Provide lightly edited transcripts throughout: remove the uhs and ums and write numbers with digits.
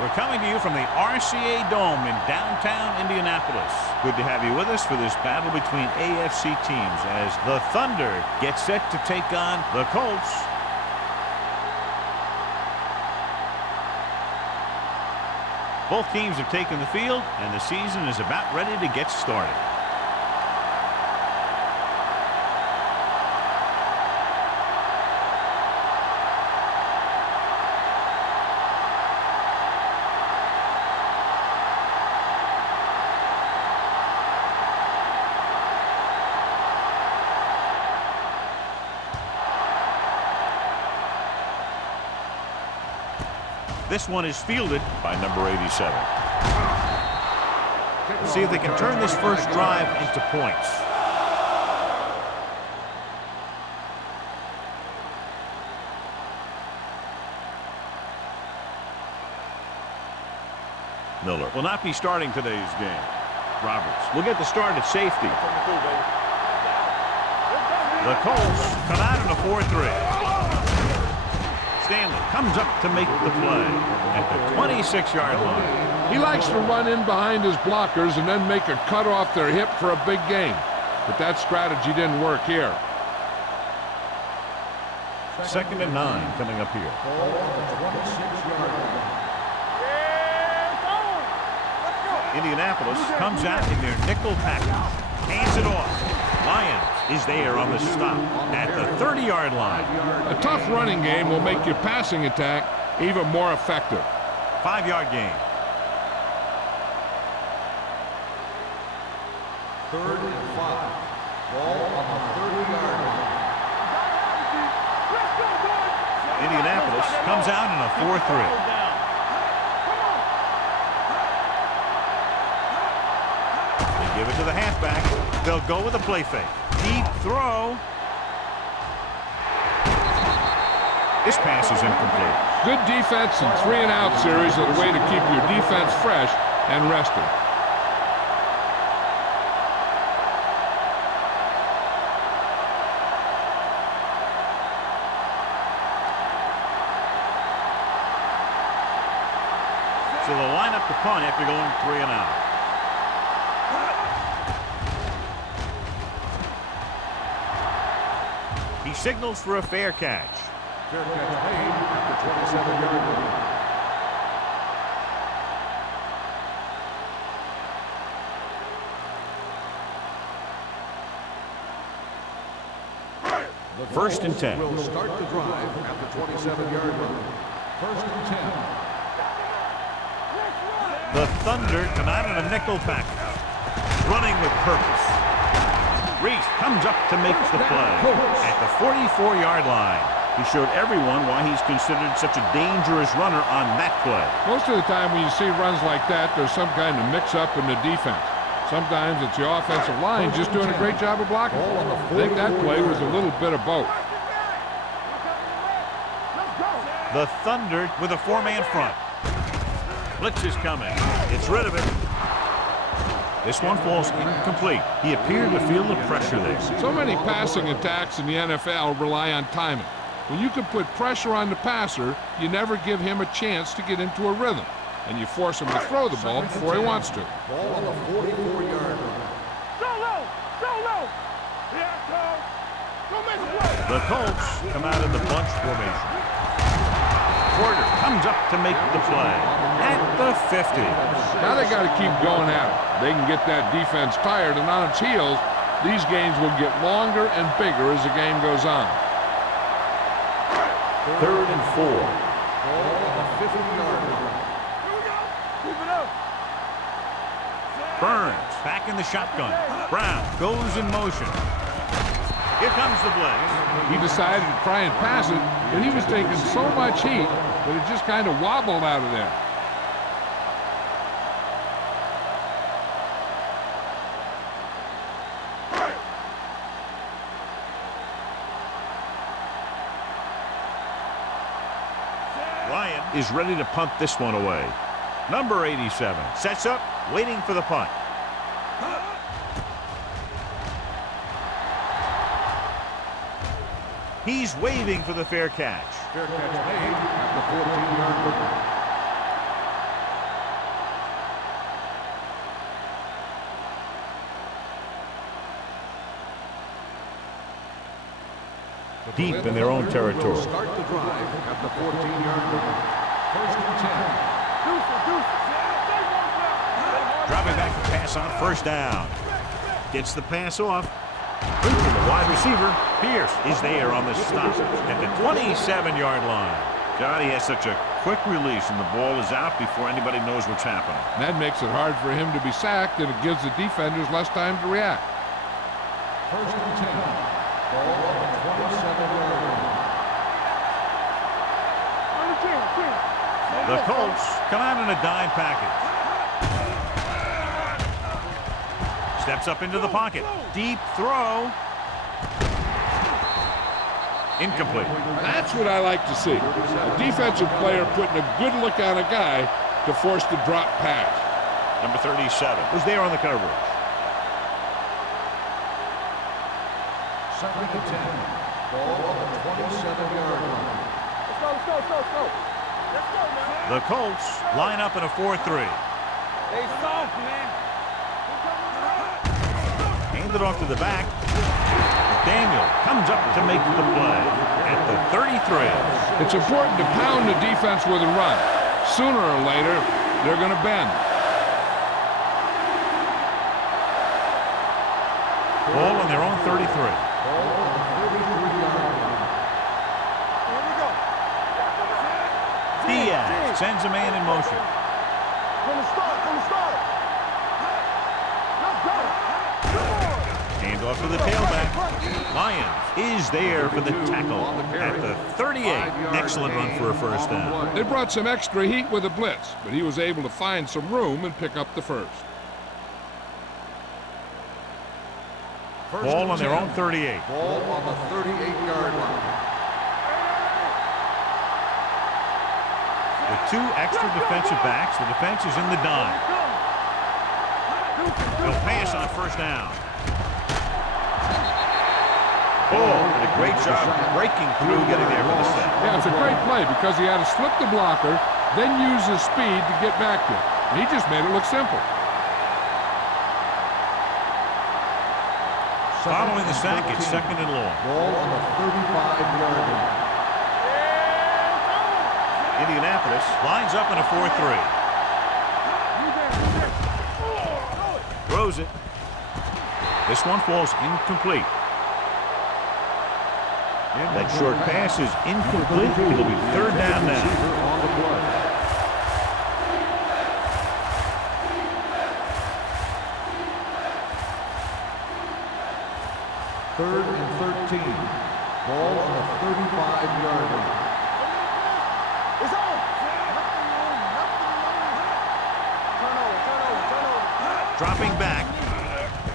We're coming to you from the RCA Dome in downtown Indianapolis. Good to have you with us for this battle between AFC teams as the Thunder get set to take on the Colts. Both teams have taken the field, and the season is about ready to get started. This one is fielded by number 87. Let's see if they can turn this first drive into points. Miller will not be starting today's game. Roberts will get the start at safety. The Colts come out in a 4-3. Stanley comes up to make the play at the 26-yard line. He likes to run in behind his blockers and then make a cut off their hip for a big gain. But that strategy didn't work here. 2nd and 9 coming up here. Indianapolis comes out in their nickel package. Hands it off. Lyons is there on the stop at the 30-yard line. A tough running game will make your passing attack even more effective. 5-yard gain. 3rd and 5. Ball on the 30-yard line. Indianapolis comes out in a 4-3. They give it to the halfback. They'll go with a play fake. Deep throw. This pass is incomplete. Good defense and 3-and-out series are the way to keep your defense fresh and rested. So they'll line up the punt after going 3-and-out. He signals for a fair catch. Fair catch made at the 27-yard line. First and 10. Will start the drive at the 27-yard line. 1st and 10. The Thunder come out in a nickel package. Running with purpose. Reese comes up to make the play at the 44-yard line. He showed everyone why he's considered such a dangerous runner on that play. Most of the time when you see runs like that, there's some kind of mix-up in the defense. Sometimes it's the offensive line just doing a great job of blocking. I think that play was a little bit of both. The Thunder with a 4-man front. Blitz is coming. It's rid of it. This one falls incomplete. He appeared to feel the pressure there. So many passing attacks in the NFL rely on timing. When you can put pressure on the passer, you never give him a chance to get into a rhythm, and you force him to throw the ball before he wants to. Ball on the 44-yard line. The Colts come out in the bunch formation. Porter comes up to make the play at the 50. Now they got to keep going at it. They can get that defense tired and on its heels. These games will get longer and bigger as the game goes on. 3rd and 4. Ball on the 50-yard line. Burns back in the shotgun. Brown goes in motion. Here comes the blitz. He decided to try and pass it, but he was taking so much heat that it just kind of wobbled out of there. Ryan is ready to punt this one away. Number 87 sets up, waiting for the punt. He's waving for the fair catch. Fair catch made at the 14-yard line. deep in their own territory. Start the drive at the 14-yard line. First and 10. Dropping back to pass on first down. Gets the pass off. To the wide receiver. Pierce is there on the stop at the 27-yard line. God, he has such a quick release, and the ball is out before anybody knows what's happening. And that makes it hard for him to be sacked, and it gives the defenders less time to react. First and 10. Ball on the 27-yard line. The Colts come out in a dime package. Steps up into the pocket. Deep throw. Incomplete. That's what I like to see. A defensive player putting a good look on a guy to force the drop pass. Number 37 was there on the coverage. Second and 10. Ball on the 27-yard line. Let's go. The Colts line up in a 4-3. They soft, man. Hand it off to the back. Daniel comes up to make the play at the 33. It's important to pound the defense with a run. Sooner or later, they're going to bend. Ball on their own 33. Ball on the 33-yard line. Here we go. Diaz sends a man in motion. From the start. Let's go. Hand off to the tailback. Lyons is there for the tackle at the 38. Excellent run for a first down. They brought some extra heat with a blitz, but he was able to find some room and pick up the first. Ball on their own 38. Ball on the 38-yard line. With two extra defensive backs, the defense is in the dime. They'll pass on first down. Ball did a great job breaking through, getting there for the set. Yeah, it's a great play because he had to slip the blocker, then use his speed to get back to it. And he just made it look simple. Following the sack, it's second and long. Ball on the 35-yard line. Indianapolis lines up in a 4-3. Throws it. This one falls incomplete. That short pass is incomplete. It'll be third down now. On the play. Third and 13. Ball on the 35-yard line. It's on. Turnover. Dropping back.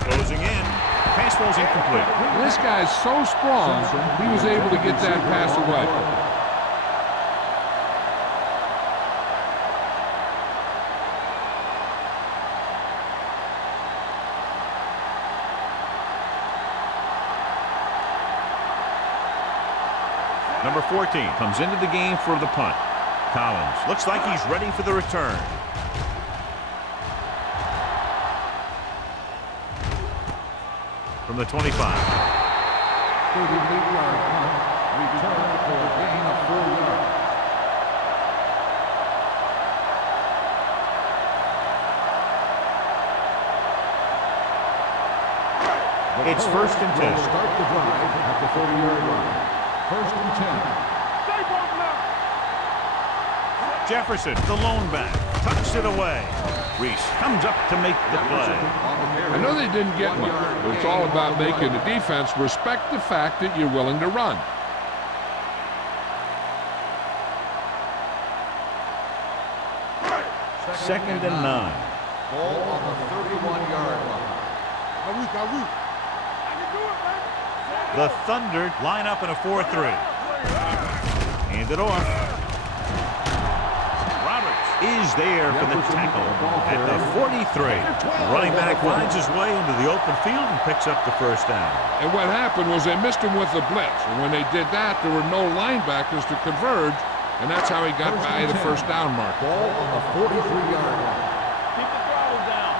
Closing in. Pass falls incomplete. This guy's so strong, he was able to get that pass away. Number 14 comes into the game for the punt. Collins looks like he's ready for the return. From the 25. 38-yard punt. Return for a gain of 4 yards. It's first and 10. Start the drive at the 40-yard line. First and 10. Jefferson, the lone back, tucks it away. Reese comes up to make the play. I know they didn't get much, but it's all about making the defense respect the fact that you're willing to run. Second and 9. Ball on the 31-yard line. The Thunder line up in a 4-3. Hand it off. Roberts is there for the tackle at the 43. Running back winds his way into the open field and picks up the first down. And what happened was they missed him with the blitz. And when they did that, there were no linebackers to converge, and that's how he got by the first down mark. Ball on the 43-yard line. Keep the throttle down.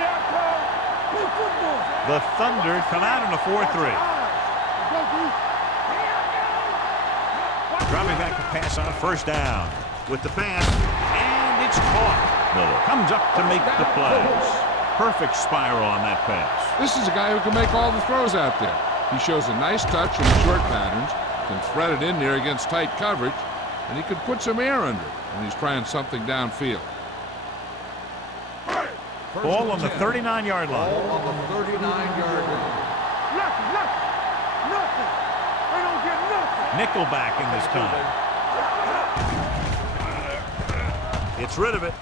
Here comes football. The Thunder come out in a 4-3. Dropping back to pass on first down. With the pass, and it's caught. Miller comes up to make the plays. Perfect spiral on that pass. This is a guy who can make all the throws out there. He shows a nice touch in the short patterns, can thread it in there against tight coverage, and he can put some air under it when he's trying something downfield. Ball on the 39-yard line. Ball on the 39-yard line. Nothing. They don't get nothing. Nickelback in this time. Gets rid of it.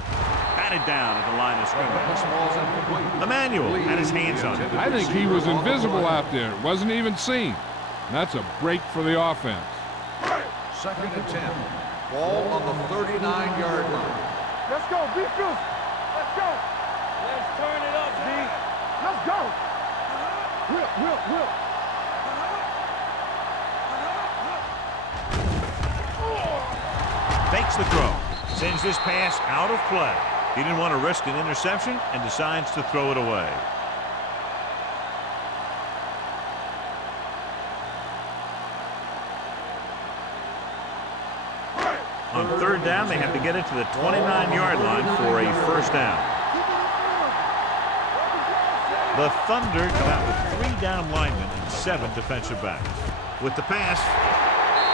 Batted down at the line of scrimmage. Emmanuel had his hands on it. I think he was invisible out there. Wasn't even seen. And that's a break for the offense. 2nd and 10. Ball on the 39-yard line. Let's go, defense. Let's go. Let's turn it up, D. Let's go. Whip. Fakes the throw. Sends this pass out of play. He didn't want to risk an interception and decides to throw it away. On third down, they have to get it to the 29-yard line for a first down. The Thunder come out with 3 down linemen and 7 defensive backs. With the pass,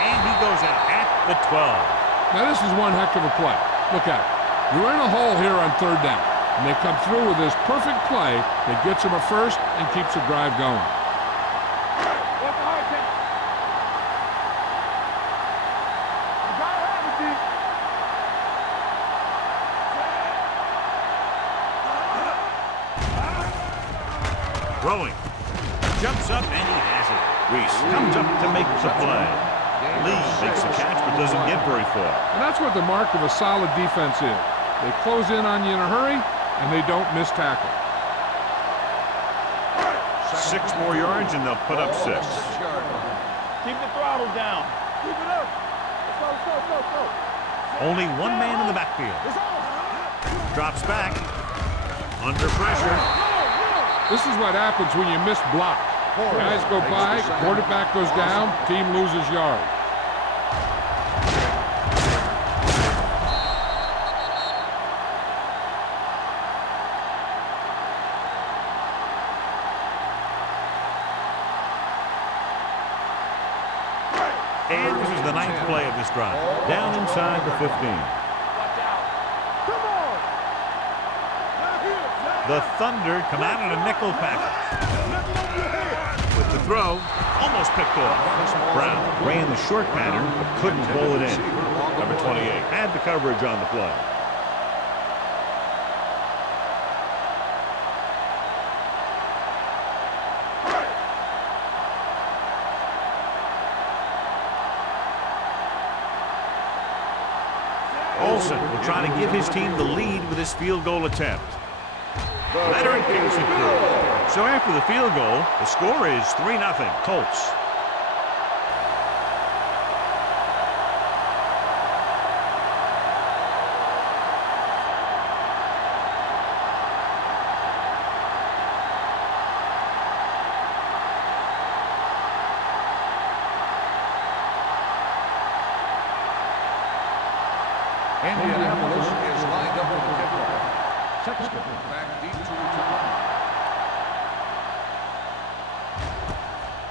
and he goes out at the 12. Now this is one heck of a play. Look out. You're in a hole here on third down, and they come through with this perfect play that gets them a first and keeps the drive going. What's the hard count? You gotta have it, D. Throwing. Jumps up and he has it. Reese comes up to make the play. Lee makes the catch but doesn't get very far. And that's what the mark of a solid defense is. They close in on you in a hurry, and they don't miss tackle. 6 more yards and they'll put up 6. Keep the throttle down. Keep it up. Let's go. Only one man in the backfield. It's on. Drops back. Under pressure. This is what happens when you miss block. Guys go by, quarterback goes down, team loses yards. And this is the 9th play of this drive. Down inside the 15. Come on. The Thunder come out in a nickel package. With the throw, almost picked off. Brown ran the short pattern, but couldn't pull it in. Number 28 had the coverage on the play. Olsen will try to give his team the lead with his field goal attempt. Leonard kicks it through. So after the field goal, the score is 3-0 Colts. Indianapolis is lined up with the kickoff. Sexton back deep to return.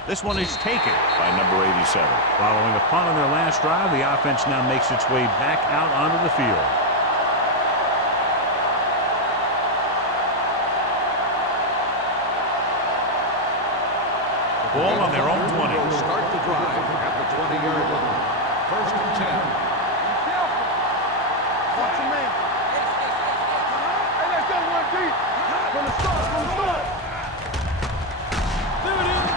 This one is taken by number 87. Following a punt on their last drive, the offense now makes its way back out onto the field. Ball on their own 20. Will start the drive at the 20-yard line. 1st and 10. Watch your man. Hey, let's go one deep. From the start. There it is.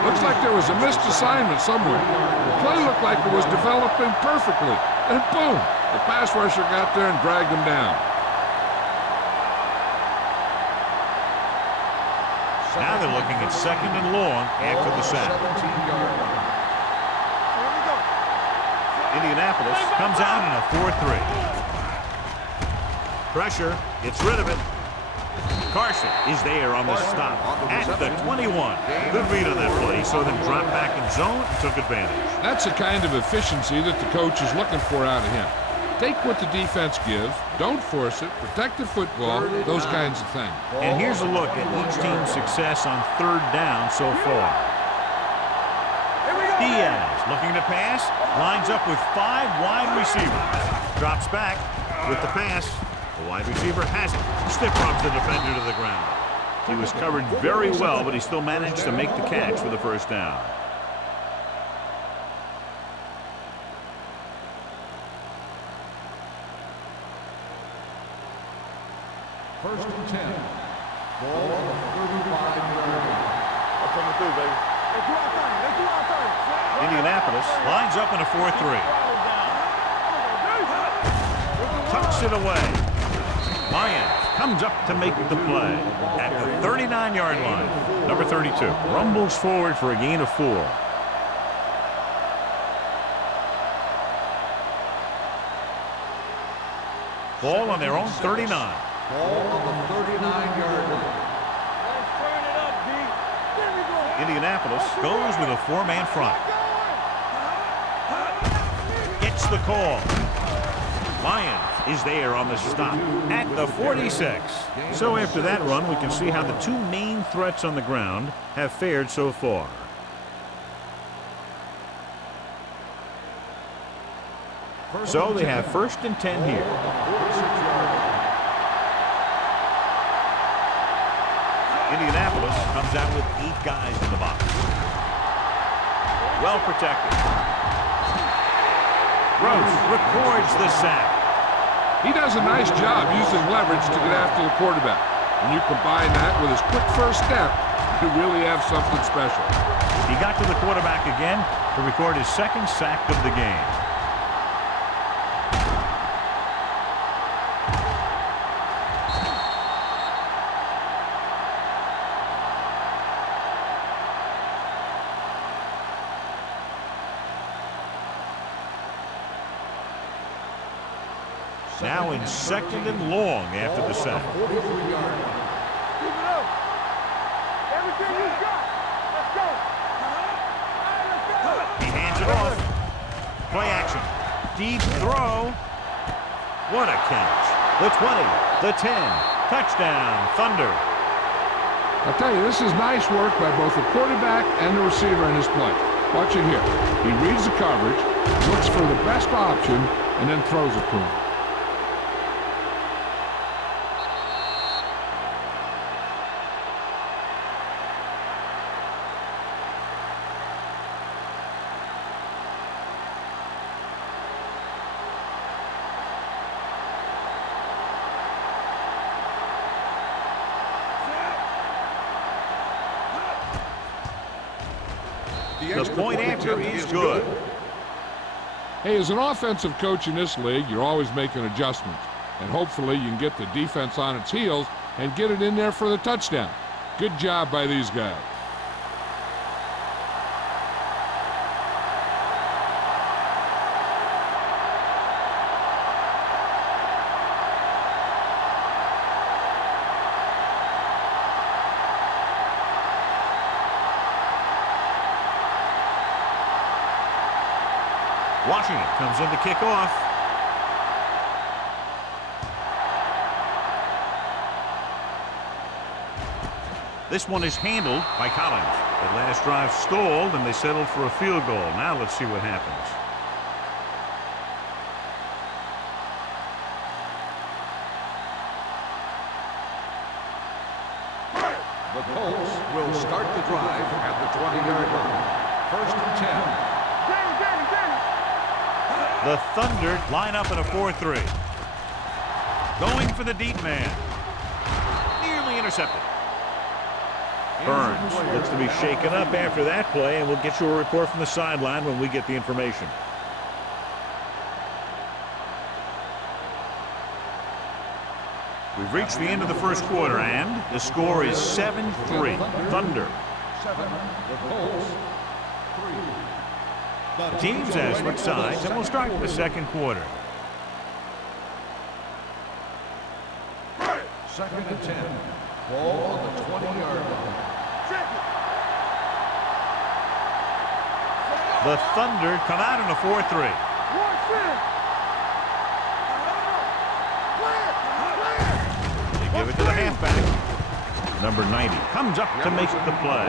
Looks like there was a missed assignment somewhere. The play looked like it was developing perfectly. And boom, the pass rusher got there and dragged him down. Now they're looking at 2nd and long after the sack. 17-yard line. Here we go. Indianapolis comes out in a 4-3. Pressure, gets rid of it. Carson is there on the stop at the 21. Good read on that play. He saw them drop back in zone and took advantage. That's the kind of efficiency that the coach is looking for out of him. Take what the defense gives, don't force it, protect the football, those kinds of things. And here's a look at each team's success on third down so far. Diaz looking to pass, lines up with 5 wide receivers. Drops back with the pass. The wide receiver has it. Stiff arms the defender to the ground. He was covered very well, but he still managed to make the catch for the first down. First and 10. Ball on the 35-yard line. I'm coming through, baby. Indianapolis lines up in a 4-3. Tucks it away. Lyons comes up to make the play at the 39-yard line. Number 32 rumbles forward for a gain of 4. Ball on their own 39. Ball on the 39-yard line. Let's turn it up, D. There we go. Indianapolis goes with a 4-man front. Gets the call. Lyons is there on the stop at the 46. So after that run, we can see how the 2 main threats on the ground have fared so far. So they have first and 10 here. Indianapolis comes out with 8 guys in the box. Well protected. Gross records the sack. He does a nice job using leverage to get after the quarterback. When you combine that with his quick first step, you really have something special. He got to the quarterback again to record his 2nd sack of the game. Now in 2nd and long after the sack. 43-yard line. Keep it up. Everything you got. Let's go. Let's go. He hands it off. Play action. Deep throw. What a catch. The 20, the 10. Touchdown, Thunder. I'll tell you, this is nice work by both the quarterback and the receiver in his play. Watch it here. He reads the coverage, looks for the best option, and then throws it to him. The point after is good. Hey, as an offensive coach in this league, you're always making adjustments. And hopefully you can get the defense on its heels and get it in there for the touchdown. Good job by these guys. Washington comes in to kick off. This one is handled by Collins. The last drive stalled and they settled for a field goal. Now let's see what happens. The Colts will start the drive at the 20-yard line. First and 10. The Thunder line up in a 4-3. Going for the deep man. Nearly intercepted. Burns looks to be shaken up after that play, and we'll get you a report from the sideline when we get the information. We've reached the end of the first quarter, and the score is 7-3. Thunder. 7. The Colts 3. The teams have switched sides, and we'll start the second quarter. Second and 10. Ball on the 20-yard line. The Thunder come out in a 4-3. They give it to the halfback. Number 90 comes up to make the play.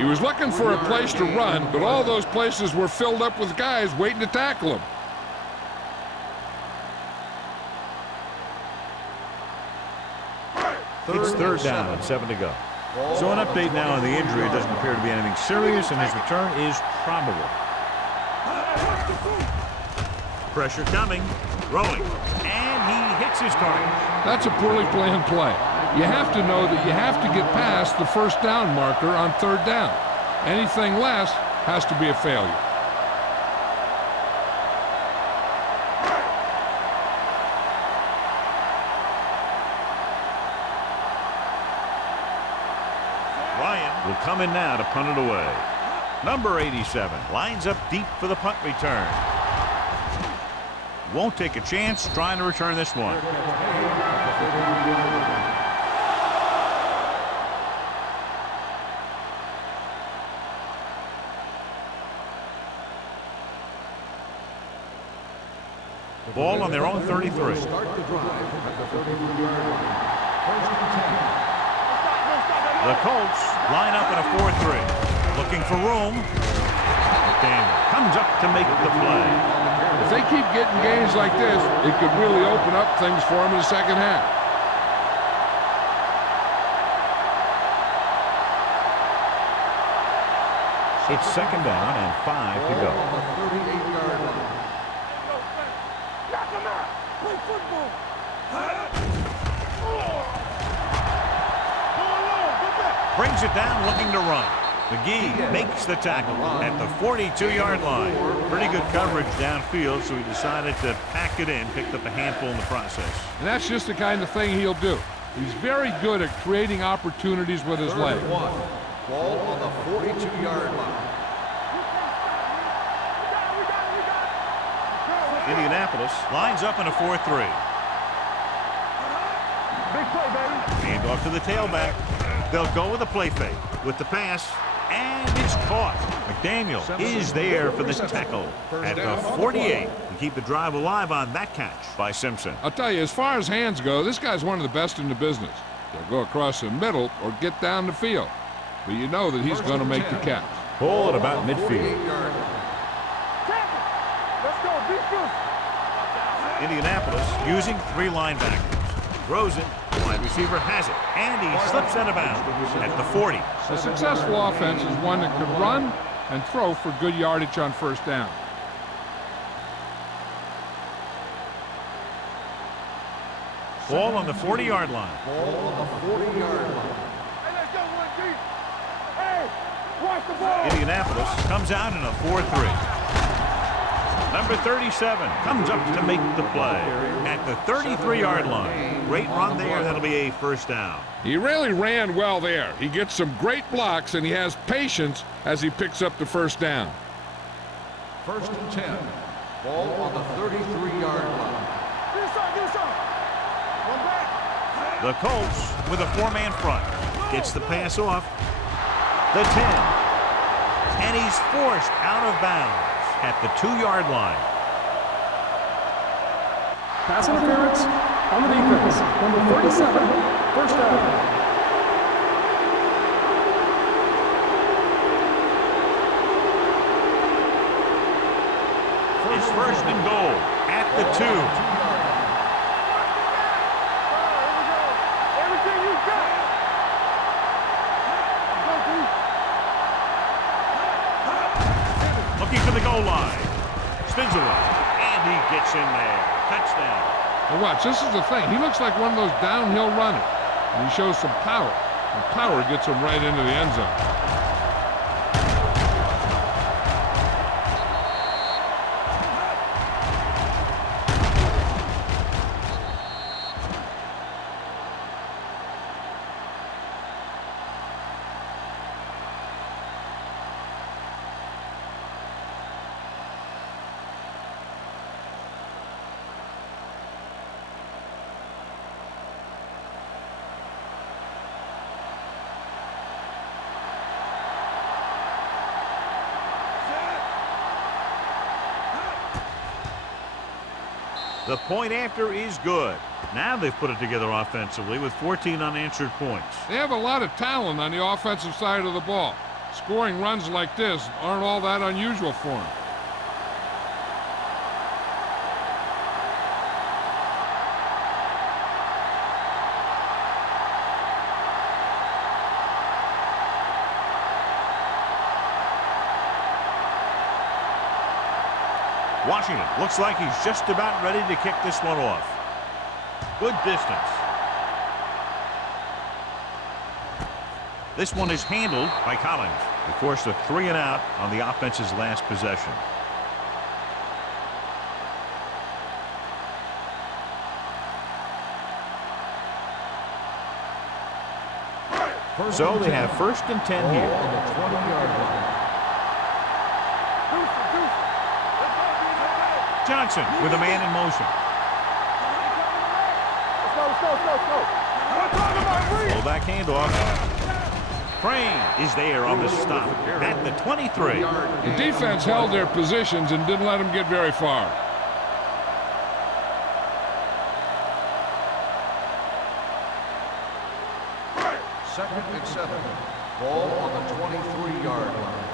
He was looking for a place to run, but all those places were filled up with guys waiting to tackle him. It's third down and 7 to go. So an update now on the injury. It doesn't appear to be anything serious, and his return is probable. Pressure coming, throwing, and he hits his target. That's a poorly planned play. You have to know that you have to get past the first down marker on third down. Anything less has to be a failure. Ryan will come in now to punt it away. Number 87 lines up deep for the punt return. Won't take a chance trying to return this one. Ball on their own 33. Start the drive at the 33-yard line. First and 10. The Colts line up in a 4-3. Looking for room. Daniel comes up to make the play. If they keep getting gains like this, it could really open up things for them in the second half. It's second down and 5 to go. On the 38-yard line. Knock him out. Play football. Brings it down, looking to run. McGee makes the tackle at the 42-yard line. Pretty good coverage downfield, so he decided to pack it in, picked up a handful in the process. And that's just the kind of thing he'll do. He's very good at creating opportunities with his Third legs. and 1. Ball on the 42-yard line. Indianapolis lines up in a 4-3. Big play, baby. Hand off to the tailback. They'll go with a play fake with the pass, and it's caught. McDaniel is there for the tackle at the 48. To keep the drive alive on that catch by Simpson. I'll tell you, as far as hands go, this guy's one of the best in the business. They'll go across the middle or get down the field. But you know that he's going to make the catch. Ball at about midfield. 48-yard line. Let's go. Defense. Indianapolis using 3 linebackers. Throws it. Wide receiver has it. And he slips out of bounds at the 40. A successful offense is one that could run and throw for good yardage on first down. Ball on the 40-yard line. Ball on the 40-yard line. Hey, let's go, 1-3. Hey, watch the ball. Indianapolis comes out in a 4-3. Number 37 comes up to make the play at the 33-yard line. Great run there. That'll be a first down. He really ran well there. He gets some great blocks, and he has patience as he picks up the first down. First and 10. Ball on the 33-yard line. Get inside. One back. The Colts with a 4-man front. Gets the pass off. The 10. And he's forced out of bounds at the 2-yard line. Pass interference on the defense. Number 37, first down. It's first and goal at the 2. Everything you got. Looking for the goal line. Spins away. And he gets in there. Touchdown. Now watch, this is the thing. He looks like one of those downhill runners. And he shows some power. And power gets him right into the end zone. The point after is good. Now they've put it together offensively with 14 unanswered points. They have a lot of talent on the offensive side of the ball. Scoring runs like this aren't all that unusual for them. Washington looks like he's just about ready to kick this one off. Good distance. This one is handled by Collins. He forced a 3 and out on the offense's last possession. So they have 1st and 10 here. On the 20-yard line. Johnson with a man in motion. Fullback handoff. Crane is there on the stop at the 23. The defense held their positions and didn't let them get very far. Second and 7. Ball on the 23-yard line.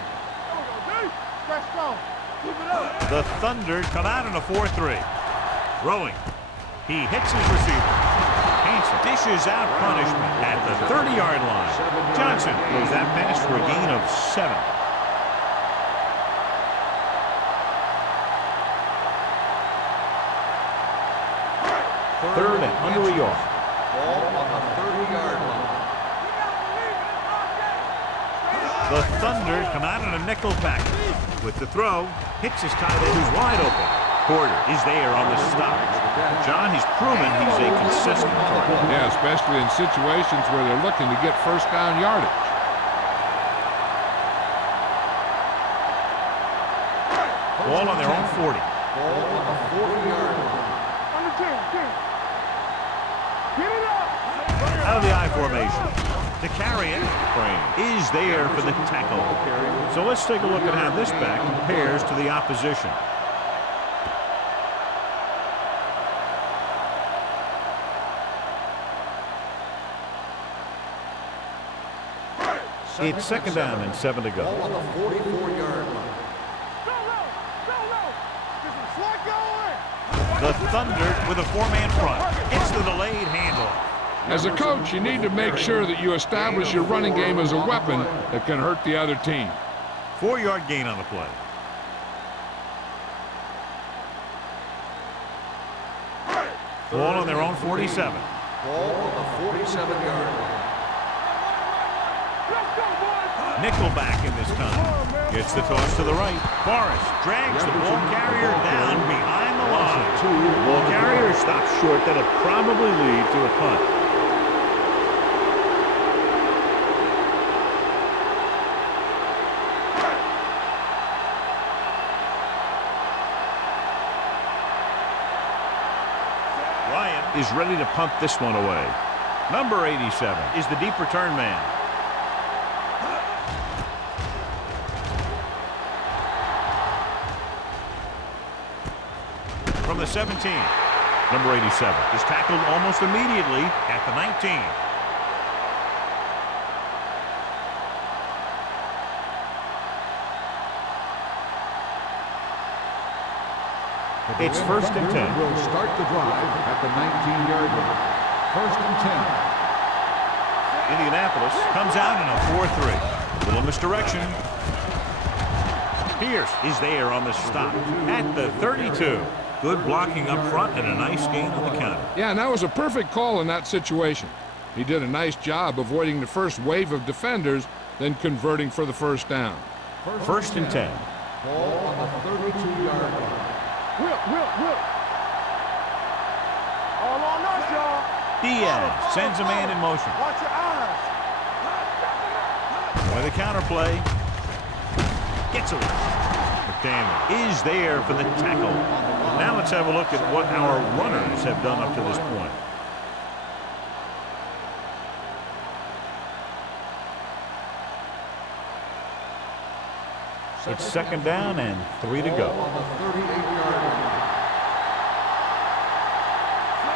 The Thunder come out in a 4-3. Throwing. He hits his receiver. Hanson dishes out punishment at the 30-yard line. Johnson throws that pass for a gain of 7. Third and under a yard. Ball on the 30-yard line. The Thunder come out in a nickel package. With the throw, hits his tight end who's wide open. Porter is there on the stop. John, he's proven he's a consistent target. Yeah, especially in situations where they're looking to get first down yardage. Ball on their own 40. Ball on the 40-yard line. Out of the I formation. To carry it, Crane is there for the tackle. So let's take a look at how this back compares to the opposition. It's 2nd down and 7 to go. Ball on the 44-yard line. The Thunder with a 4-man front. It's the delayed handoff. As a coach, you need to make sure that you establish your running game as a weapon that can hurt the other team. 4-yard gain on the play. Ball on their own 47. Ball on the 47-yard line. Nickelback in this time. Gets the toss to the right. Forrest drags the ball carrier down behind the line. Ball carrier stops short. That'll probably lead to a punt. Ryan is ready to punt this one away. Number 87 is the deep return man. From the 17, number 87 is tackled almost immediately at the 19. It's 1st and 10. Will start the drive at the 19-yard line. 1st and 10. Indianapolis comes out in a 4-3. Little misdirection. Pierce is there on the stop at the 32. Good blocking up front and a nice gain on the counter. Yeah, and that was a perfect call in that situation. He did a nice job avoiding the first wave of defenders, then converting for the first down. 1st and 10. Ball on the 32-yard line. Whip. All on us, y'all. Diaz sends a man in motion. Watch your eyes. With a counter play. Gets away. McDaniel is there for the tackle. Now let's have a look at what our runners have done up to this point. It's 2nd down and 3 to go. On the 38-yard line.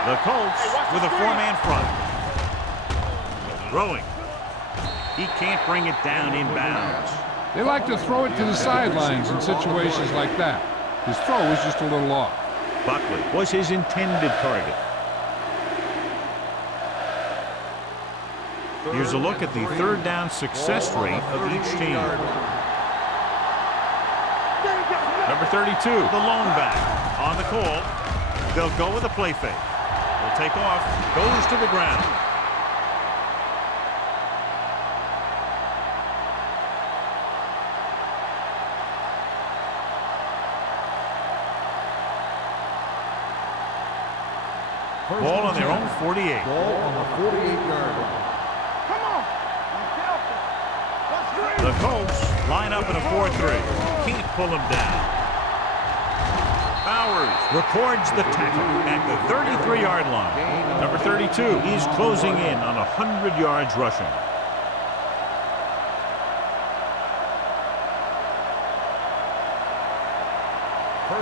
The Colts with a four-man front. Throwing. He can't bring it down inbounds. They like to throw it to the sidelines in situations like that. His throw was just a little off. Buckley was his intended target. Here's a look at the third down success rate of each team. Number 32, the lone back. On the call, they'll go with a play fake. Will take off, goes to the ground. Ball on their own 48. Ball on the 48-yard line. Come on. The Colts line up in a 4-3. Can't pull him down. Bowers records the tackle at the 33-yard line. Number 32, he's closing in on 100 yards rushing.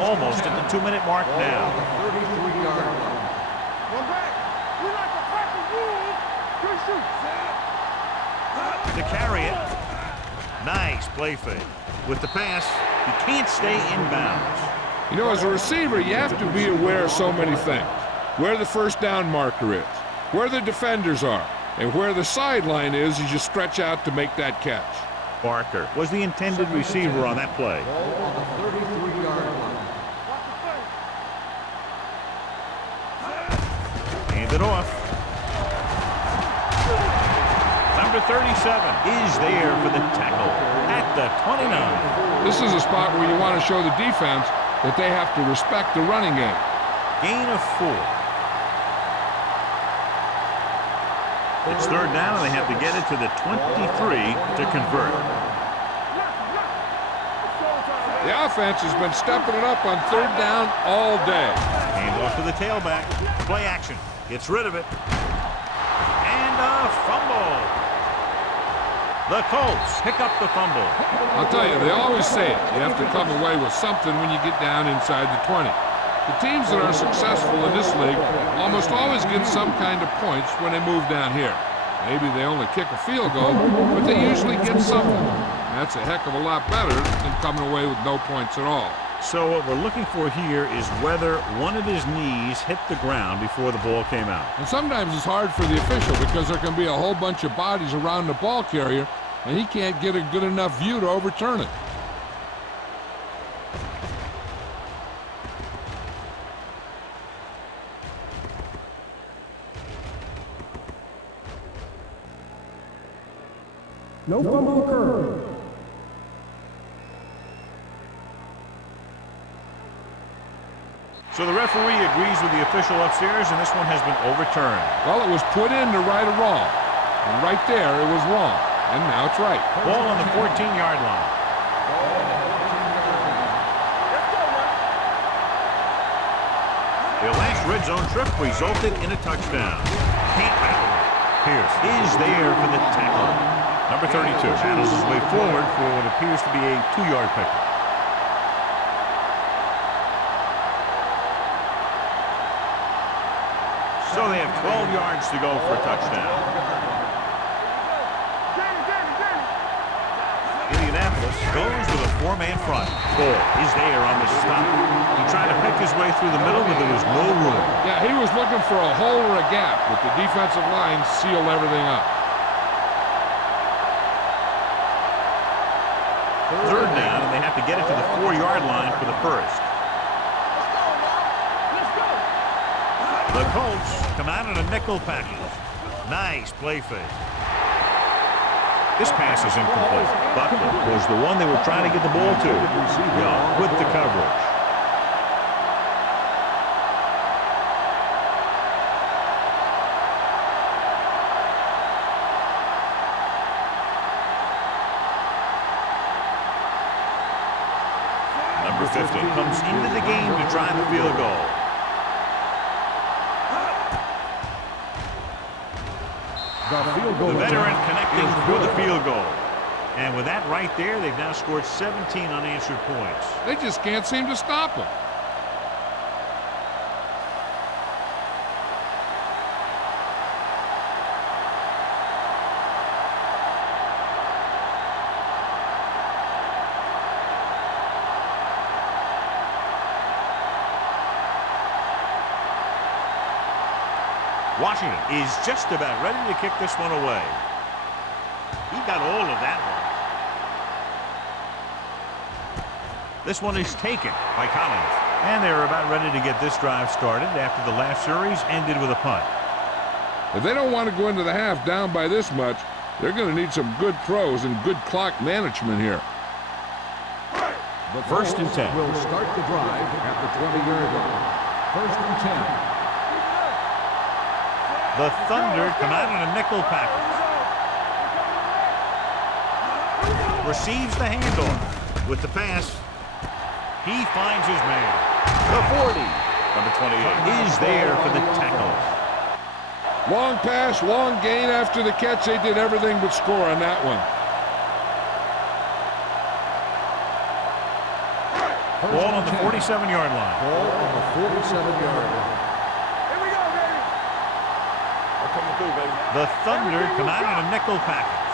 Almost at the 2-minute mark now. On the 33-yard line. One back. We like to practice rules. Good shoot. To carry it. Nice play fake. With the pass, he can't stay inbounds. You know, as a receiver, you have to be aware of so many things. Where the first down marker is, where the defenders are, and where the sideline is as you stretch out to make that catch. Barker was the intended receiver on that play. Ball on the 33-yard line. Hand it off. Number 37 is there for the tackle at the 29. This is a spot where you want to show the defense that they have to respect the running game. Gain of 4. It's third down, and they have to get it to the 23 to convert. The offense has been stepping it up on third down all day. Hand off to the tailback. Play action. Gets rid of it. And a fumble. The Colts pick up the fumble. I'll tell you, they always say it. You have to come away with something when you get down inside the 20. The teams that are successful in this league almost always get some kind of points when they move down here. Maybe they only kick a field goal, but they usually get something. That's a heck of a lot better than coming away with no points at all. So what we're looking for here is whether one of his knees hit the ground before the ball came out. And sometimes it's hard for the official because there can be a whole bunch of bodies around the ball carrier, and he can't get a good enough view to overturn it. No fumble occurred. So the referee agrees with the official upstairs, and this one has been overturned. Well, it was put in to right a wrong. And right there, it was wrong. And now it's right. Ball on the 14-yard line. Their last red zone trip resulted in a touchdown. Can't battle it. Pierce is there for the tackle. Number 32 battles his way forward for what appears to be a 2-yard pickup. So they have 12 yards to go for a touchdown. Indianapolis goes with a 4-man front. Ball is there on the stop. He tried to pick his way through the middle, but there was no room. Yeah, he was looking for a hole or a gap, but the defensive line sealed everything up. Third down, and they have to get it to the 4-yard line for the first. The Colts come out in a nickel package. Nice play fake. This pass is incomplete. Buckley was the one they were trying to get the ball to. Young with the coverage. Number 50 comes into the game to try the field goal. The veteran connecting for the field goal. And with that right there, they've now scored 17 unanswered points. They just can't seem to stop him. Washington is just about ready to kick this one away. He got all of that one. This one is taken by Collins. And they're about ready to get this drive started after the last series ended with a punt. If they don't want to go into the half down by this much, they're going to need some good throws and good clock management here. The First and 10. will start the drive at the 20-yard line. First and 10. The Thunder come out in a nickel package. Receives the handoff with the pass. He finds his man. The 40. Number 28 is there for the tackle. Long pass, long gain after the catch. They did everything but score on that one. Ball on the 47-yard line. Ball on the 47-yard line. Here we go, baby. I'm coming through, baby. The Thunder come out in a nickel package.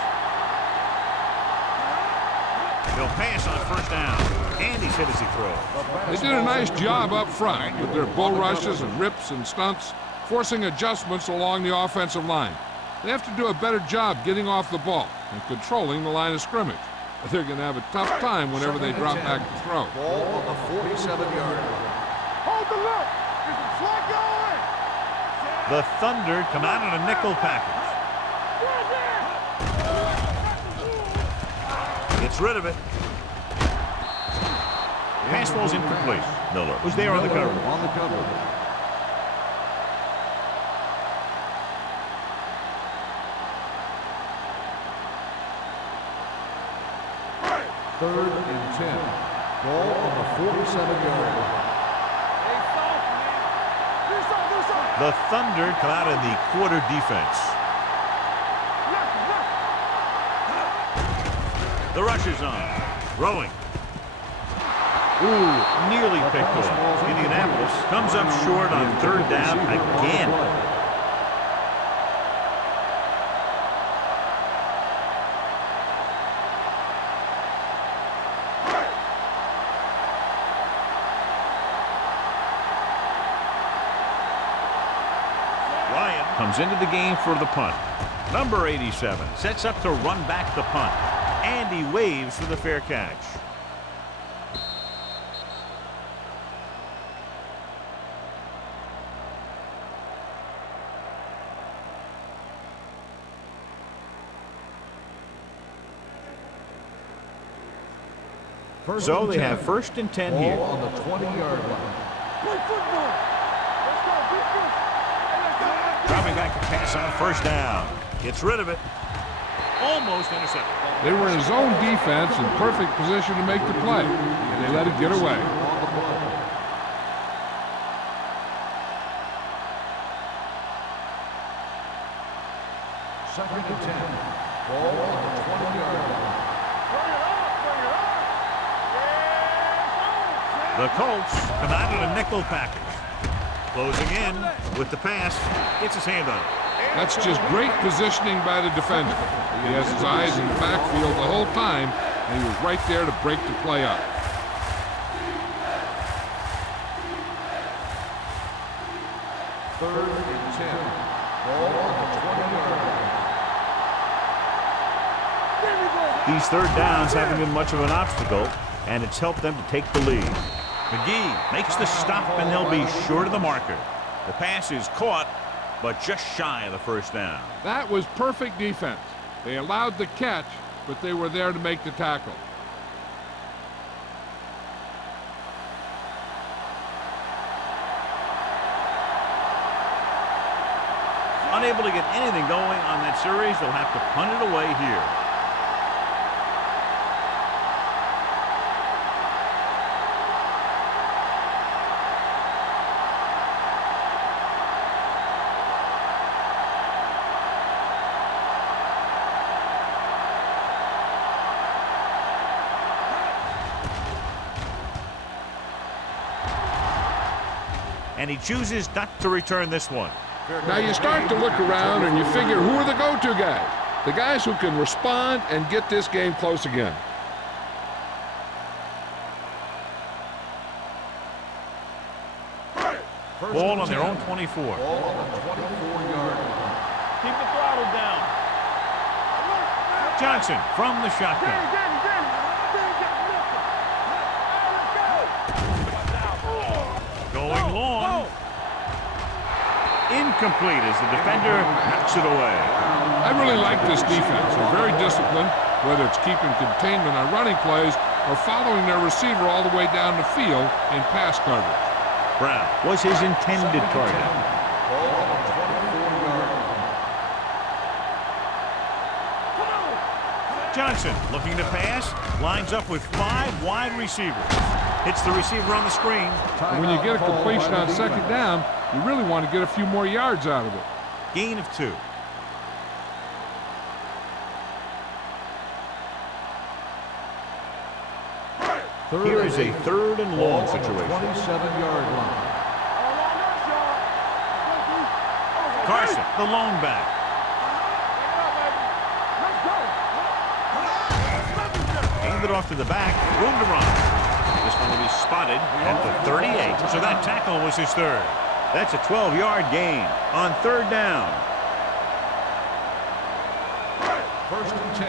They'll pass on first down. And he's hit as he throws. They did a nice job up front with their bull rushes and rips and stunts, forcing adjustments along the offensive line. They have to do a better job getting off the ball and controlling the line of scrimmage. They're going to have a tough time whenever they drop back to throw. Ball on the 47-yard line. Hold the look. There's a flag going. The Thunder come out in a nickel package. Gets rid of it. Pass ball's incomplete. Miller was there on the cover. On the cover. Third and 10. Ball on the 47-yard line. The Thunder come out in the quarter defense. The rush is on. Throwing. Ooh, nearly picked off. Indianapolis comes up short on third down again. Ryan comes into the game for the punt. Number 87 sets up to run back the punt. And he waves for the fair catch. So they have first and 10 here. Ball on the 20-yard line. Play football. Let's go, defense. Dropping back to pass on first down. Gets rid of it. Almost intercepted. They were in zone defense in perfect position to make the play, and they let it get away. On the play. Second and 10. Ball on the 20-yard line. The Colts come out in a nickel package. Closing in with the pass. Gets his hand on it. That's just great positioning by the defender. He has his eyes in the backfield the whole time, and he was right there to break the play up. Third and 10. Ball on the 20-yard line. These third downs haven't been much of an obstacle, and it's helped them to take the lead. McGee makes the stop, and they'll be short of the marker. The pass is caught, but just shy of the first down. That was perfect defense. They allowed the catch, but they were there to make the tackle. Unable to get anything going on that series, they'll have to punt it away here. And he chooses not to return this one. Now you start to look around and you figure, who are the go-to guys? The guys who can respond and get this game close again. Ball on their own 24. Ball on the 24-yard Keep the throttle down. Johnson from the shotgun. Going long. Incomplete as the defender knocks it away. I really like this defense. They're very disciplined, whether it's keeping containment on running plays or following their receiver all the way down the field in pass coverage. Brown was his intended target. Ball on the 24-yard line. Johnson looking to pass, lines up with 5 wide receivers. Hits the receiver on the screen. And when you get a completion on second down, you really want to get a few more yards out of it. Gain of 2. Here is a 3rd and long situation. 27-yard line. Carson, the lone back. Aimed it off to the back, room to run. This one will be spotted at the 38, so that tackle was his 3rd. That's a 12-yard gain on 3rd down. 1st and 10.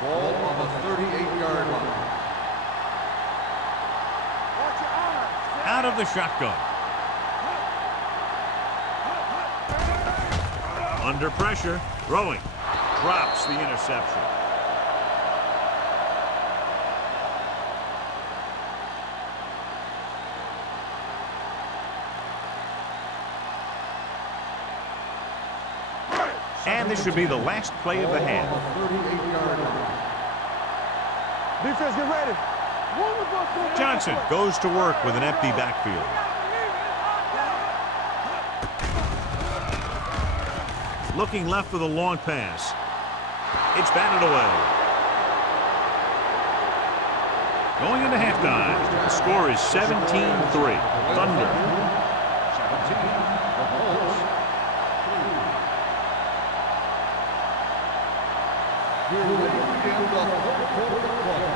Ball on the 38-yard line. Out of the shotgun. Under pressure, throwing. Drops the interception. And this should be the last play of the half. 38-yard line. Defense, get ready. Johnson goes to work with an empty backfield. Looking left for the long pass. It's batted away. Going into halftime, the score is 17-3. Thunder. 17. The Colts. 3. Here we begin the 3rd quarter of play.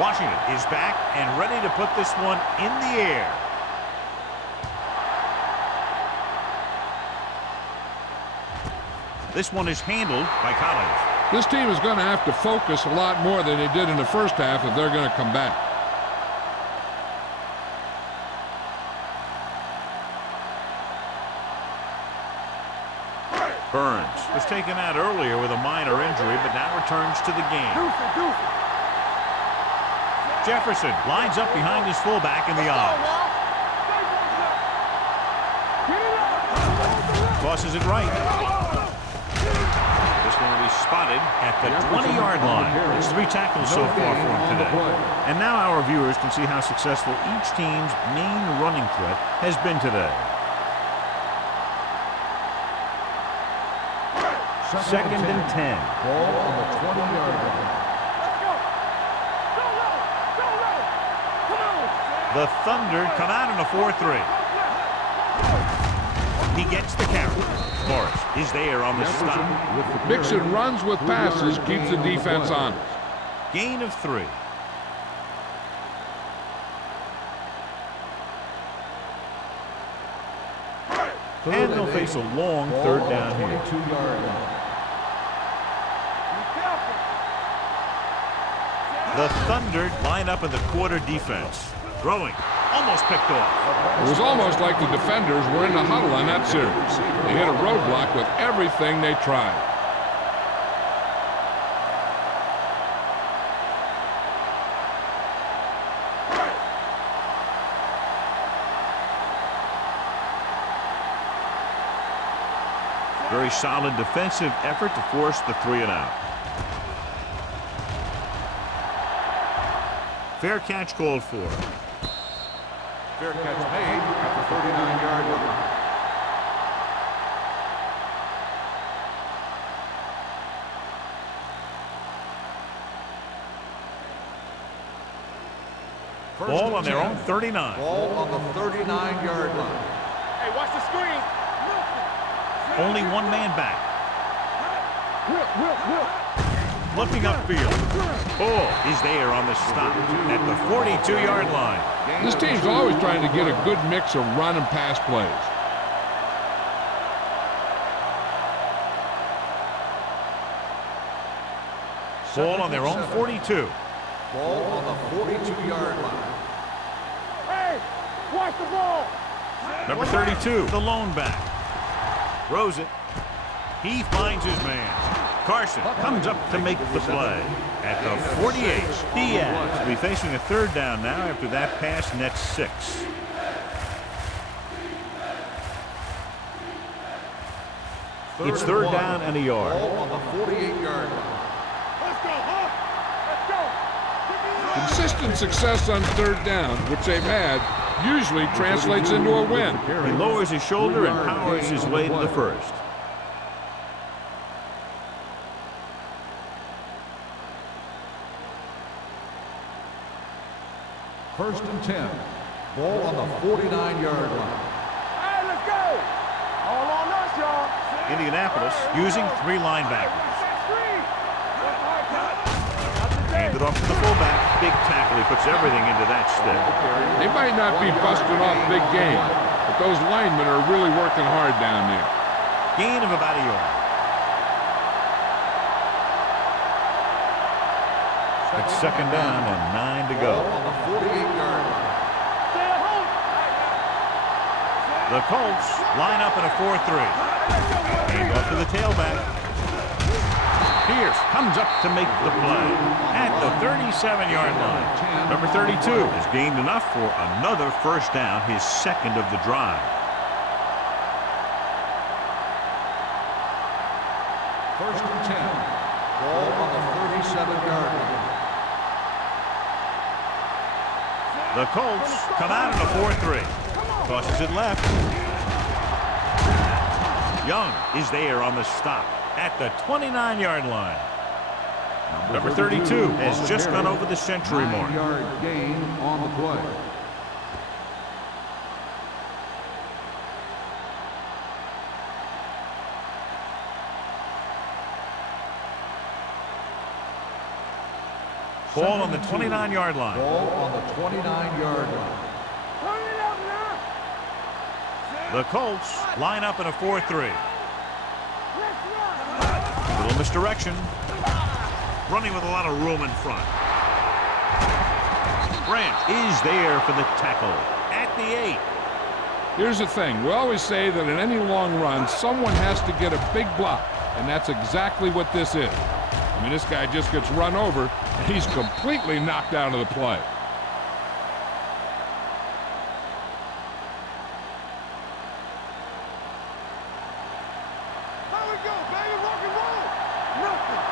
Washington is back and ready to put this one in the air. This one is handled by Collins. This team is going to have to focus a lot more than they did in the first half if they're going to come back. Burns was taken out earlier with a minor injury, but now returns to the game. Jefferson lines up behind his fullback in the I. Tosses it right. This one will be spotted at the 20-yard line. It's 3 tackles so far for him today. And now our viewers can see how successful each team's main running threat has been today. 2nd and 10. Ball on the 20-yard line. The Thunder come out in a 4-3. He gets the carry. Morris is there on the stop. Mixing runs with passes keeps the defense honest. Gain of 3. And they'll face a long 3rd down here. 22-yard line. The Thunder line up in the quarter defense. Throwing. Almost picked off. It was almost like the defenders were in the huddle on that series. They hit a roadblock with everything they tried. Very solid defensive effort to force the 3 and out. Fair catch called for. Fair catch made at the 39-yard line. Ball on their own 39. Ball on the 39-yard line. Hey, watch the screen. Only one man back. looking upfield. Ball is there on the stop at the 42-yard line. This team's always trying to get a good mix of run and pass plays. Ball on their own 42. Ball on the 42-yard line. Hey, watch the ball. Number 32, the lone back. Throws it. He finds his man. Carson comes up to make the play. At the 48, Diaz will be facing a third down now after that pass, net 6. It's third down and a yard. Ball on the 48-yard line. Let's go, huh? Let's go. Consistent success on third down, which they've had, usually translates into a win. He lowers his shoulder and powers his way to the first. First and 10. Ball on the 49-yard line. Hey, let's go. All on us, y'all. Indianapolis using 3 linebackers. Hand it off to the fullback. Big tackle. He puts everything into that stick. They might not be busting off big game, but those linemen are really working hard down there. Gain of about a yard. It's second down and 9 to go. Ball on the 48-yard line. The Colts line up in a 4-3. Hand off to the tailback. Pierce comes up to make the play at the 37-yard line. Number 32 has gained enough for another first down, his second of the drive. First and 10. Ball on the 37-yard line. The Colts come out in a 4-3. Tosses it left. Young is there on the stop at the 29-yard line. Number 32 has just gone over the century mark. 9-yard gain on the play. Ball on the 29-yard line. Ball on the 29-yard line. Turn it up now. The Colts line up in a 4-3. Let's run. Little misdirection. Running with a lot of room in front. Grant is there for the tackle at the 8. Here's the thing. We always say that in any long run, someone has to get a big block, and that's exactly what this is. I mean, this guy just gets run over, and he's completely knocked out of the play. How we go, baby? Rock and roll. Nothing.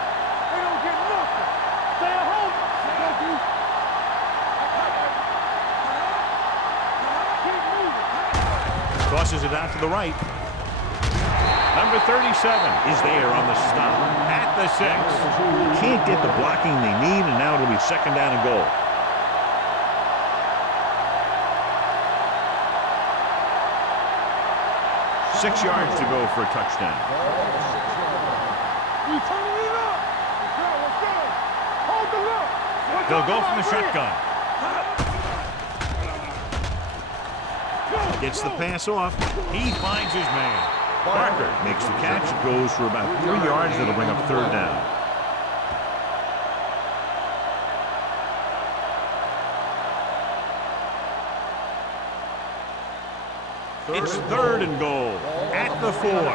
They don't get nothing. Stay at home. Loki. Keep moving. Tosses it out to the right. Number 37 is there on the stop at the 6. Can't get the blocking they need, and now it'll be second down and goal. Six yards to go for a touchdown. We turning it up. Let's go. Hold the look. They'll go from the shotgun. Gets the pass off. He finds his man. Parker makes the catch. Goes for about 3 yards. That'll bring up third down. It's third and goal at the 4. All day,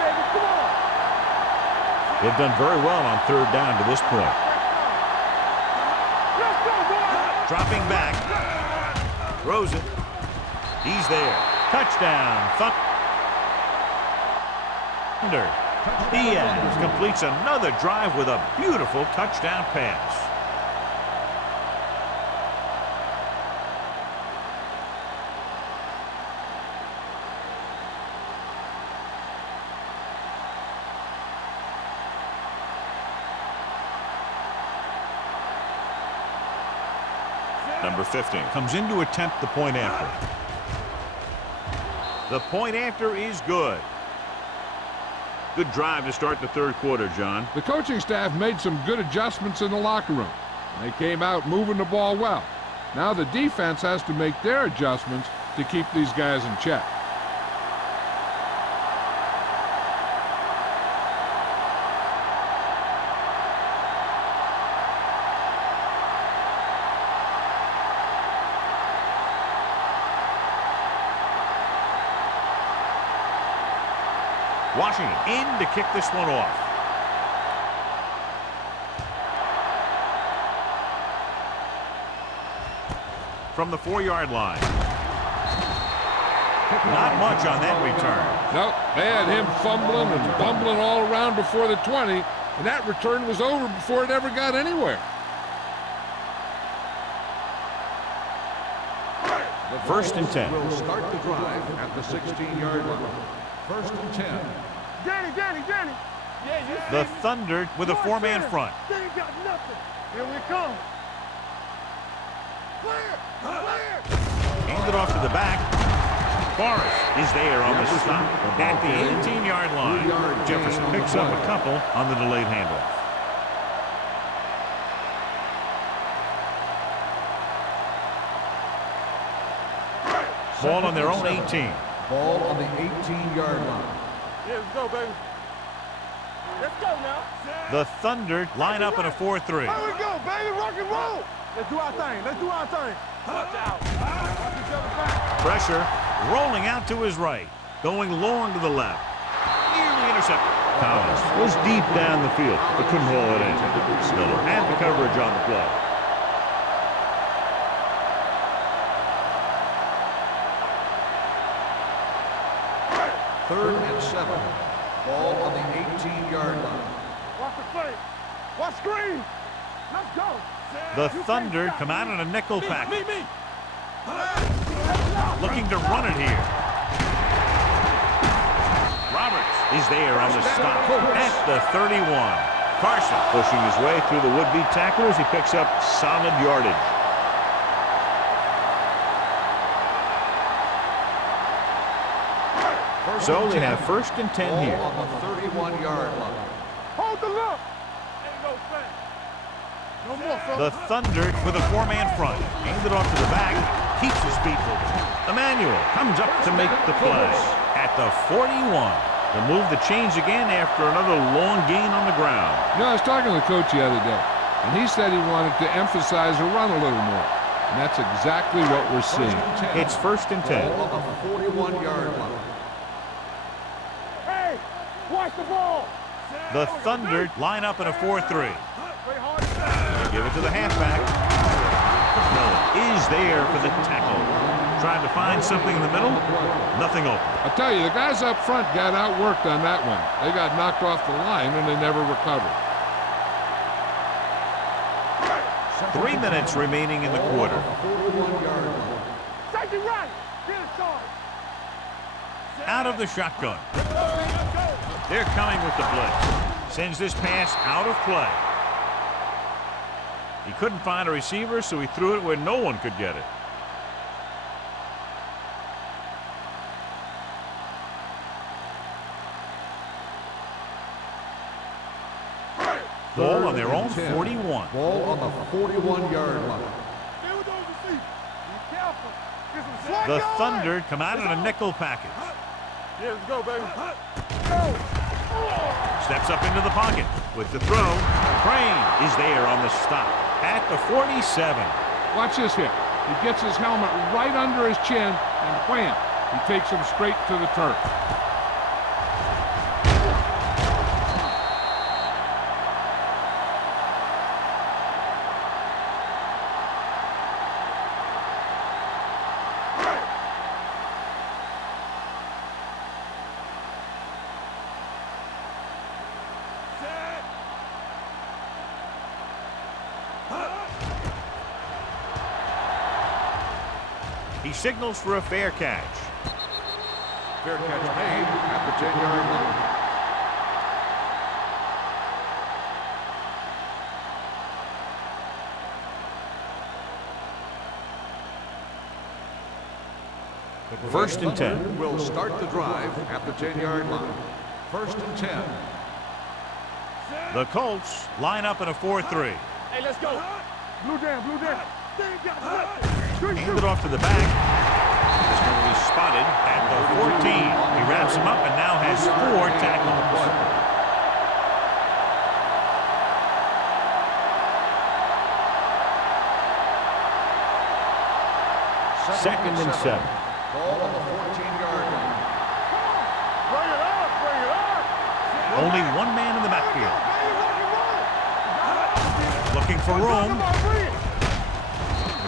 baby. Come on. They've done very well on third down to this point. Let's go, boy. Dropping back. Throws it. He's there. Touchdown. Thunder. Diaz completes another drive with a beautiful touchdown pass. Number 15 comes in to attempt the point after. The point after is good. Good drive to start the third quarter, John. The coaching staff made some good adjustments in the locker room. They came out moving the ball well. Now the defense has to make their adjustments to keep these guys in check. Washington in to kick this one off. From the 4-yard line. Not much on that return. Nope, they had him fumbling and bumbling all around before the 20, and that return was over before it ever got anywhere. First and 10. Will start the drive at the 16-yard line. First and 10. Danny. Yeah, The Thunder with a 4-man front. They ain't got nothing. Here we come. Clear. Handed off to the back. Forrest is there on the stop at the 18-yard line. Jefferson picks up a couple on the delayed handoff. Ball on their own 18. Ball on the 18-yard line. Yeah, let's go, baby. Let's go now. The Thunder line up in a 4-3. Here we go, baby. Rock and roll. Let's do our thing. Watch out. Watch each other back. Pressure rolling out to his right. Going long to the left. Nearly intercepted. Collins was deep down the field, but couldn't haul it in. Miller had the coverage on the play. Third and 7. Ball on the 18-yard line. Watch the play. Watch screen. Let's go. The Thunder come out in a nickel pack. Looking to run it here. Roberts is there on the stop at the 31. Carson pushing his way through the would-be tacklers. He picks up solid yardage. So they have first and 10 here. Ball on the 31-yard line. Hold the look. Ain't no fence. No more, fellas. The Thunder with a 4-man front. Handed off to the back. Keeps his feet moving. Emmanuel comes up to make the play at the 41. The move to change again after another long gain on the ground. You know, I was talking to the coach the other day, and he said he wanted to emphasize the run a little more. And that's exactly what we're seeing. It's first and 10. Ball on the 41-yard line. Hey, watch the ball. The Thunder line up in a 4-3. Play hard and fast. Give it to the halfback. Miller is there for the tackle. Trying to find something in the middle. Nothing open. I tell you, the guys up front got outworked on that one. They got knocked off the line, and they never recovered. 3 minutes remaining in the quarter. 41-yard line. Safety right. Get it started. Out of the shotgun. They're coming with the blitz. Sends this pass out of play. He couldn't find a receiver, so he threw it where no one could get it. Ball on their own 41. Ball on the 41-yard line. Stay with those receivers. Be careful. Get some slack The on. Thunder come out in a nickel package. Yeah, let's go, baby. Go. Steps up into the pocket with the throw. Crane is there on the stop at the 47. Watch this here. He gets his helmet right under his chin, and wham, he takes him straight to the turf. He signals for a fair catch. Fair catch made at the 10-yard line. First and 10. Will start the drive at the 10-yard line. First and 10. The Colts line up in a 4-3. Hey, let's go. Blue down, blue down. Hand it off to the back. He's going to be spotted at the 14. He wraps him up and now has 4 tackles. Second and 7. Ball on the 14-yard line. Bring it up, bring it up. Only one man in the backfield. Looking for room.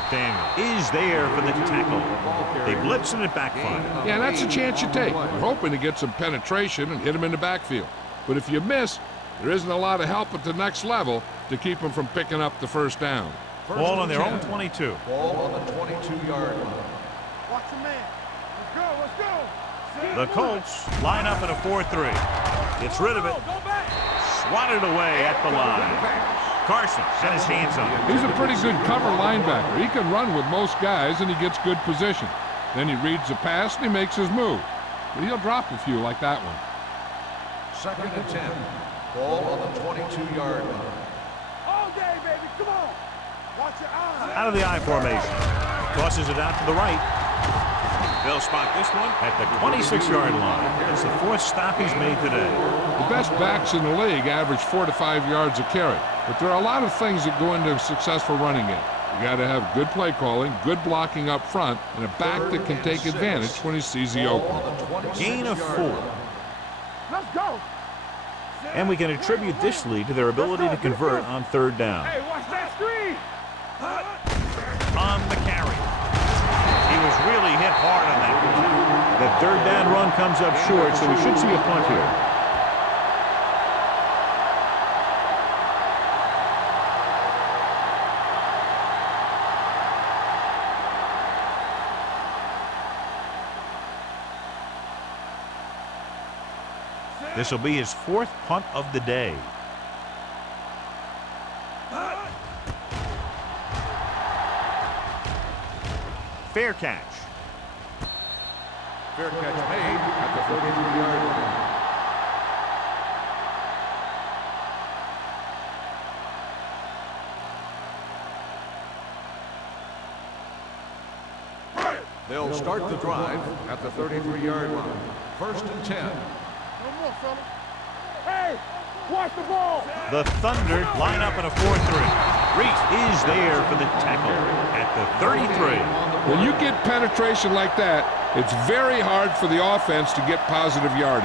McDaniel is there for the tackle. They blitz and it backfires. Yeah, that's a chance you take. You're hoping to get some penetration and hit him in the backfield. But if you miss, there isn't a lot of help at the next level to keep them from picking up the first down. Ball on their own 22. Ball on the 22-yard line. Watch the man. Let's go, let's go. The Colts line up in a 4-3. Gets rid of it. Swatted away at the line. Carson got his hands on it. He's a pretty good cover linebacker. He can run with most guys, and he gets good position. Then he reads the pass, and he makes his move. But he'll drop a few like that one. Second and 10. Ball on the 22-yard line. All day, baby, come on. Watch your eyes. Out of the I formation. Tosses it out to the right. They'll spot this one at the 26-yard line. It's the 4th stop he's made today. The best backs in the league average 4 to 5 yards a carry. But there are a lot of things that go into a successful running game. You got to have good play calling, good blocking up front, and a back that can take advantage when he sees the opening. Gain of 4. Let's go. And we can attribute this lead to their ability to convert on 3rd down. Hey, watch that screen. On the carry. He was really hit hard on that one. The 3rd down run comes up short, so we should see a punt here. This will be his 4th punt of the day. Fair catch. Fair catch made at the 33-yard line. They'll start the drive at the 33-yard line. First and 10. No more, fella. Hey, watch the ball. The Thunder line up in a 4-3. Reese is there for the tackle at the 33. When you get penetration like that, it's very hard for the offense to get positive yardage.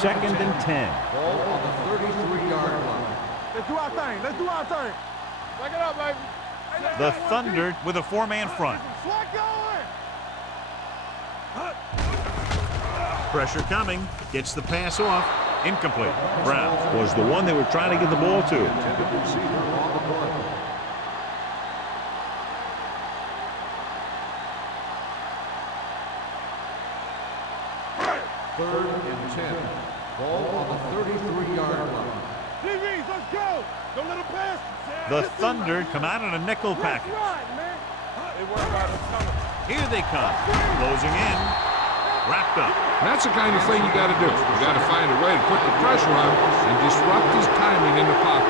Second and 10. Ball on the 33-yard line. Let's do our thing. Let's do our thing. Back it up, baby. The Thunder with a 4-man front. Slack going. Pressure coming. Gets the pass off. Incomplete. Brown was the one they were trying to get the ball to. Intended receiver on the play. Third and 10. Ball on the 33-yard line. DBs, let's go. Don't let him pass. The Thunder come out in a nickel package. Right, man. They worry about us coming. Here they come. Closing in. Wrapped up. That's the kind of thing you got to do. You got to find a way to put the pressure on and disrupt his timing in the pocket.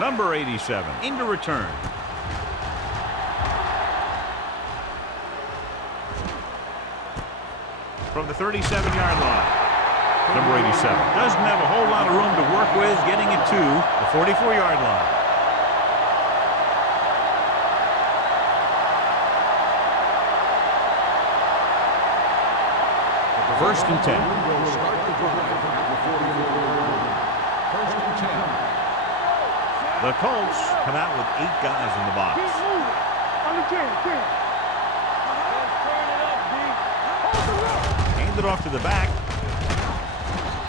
Number 87 into return. From the 37-yard line. Number 87 doesn't have a whole lot of room to work with, getting it to the 44-yard line. First and 10. Will start the drive at the 44-yard line. First and 10. The Colts come out with 8 guys in the box. Keep moving. On the jam, jam. Turn it up, D. Hold it up. Hand it off to the back.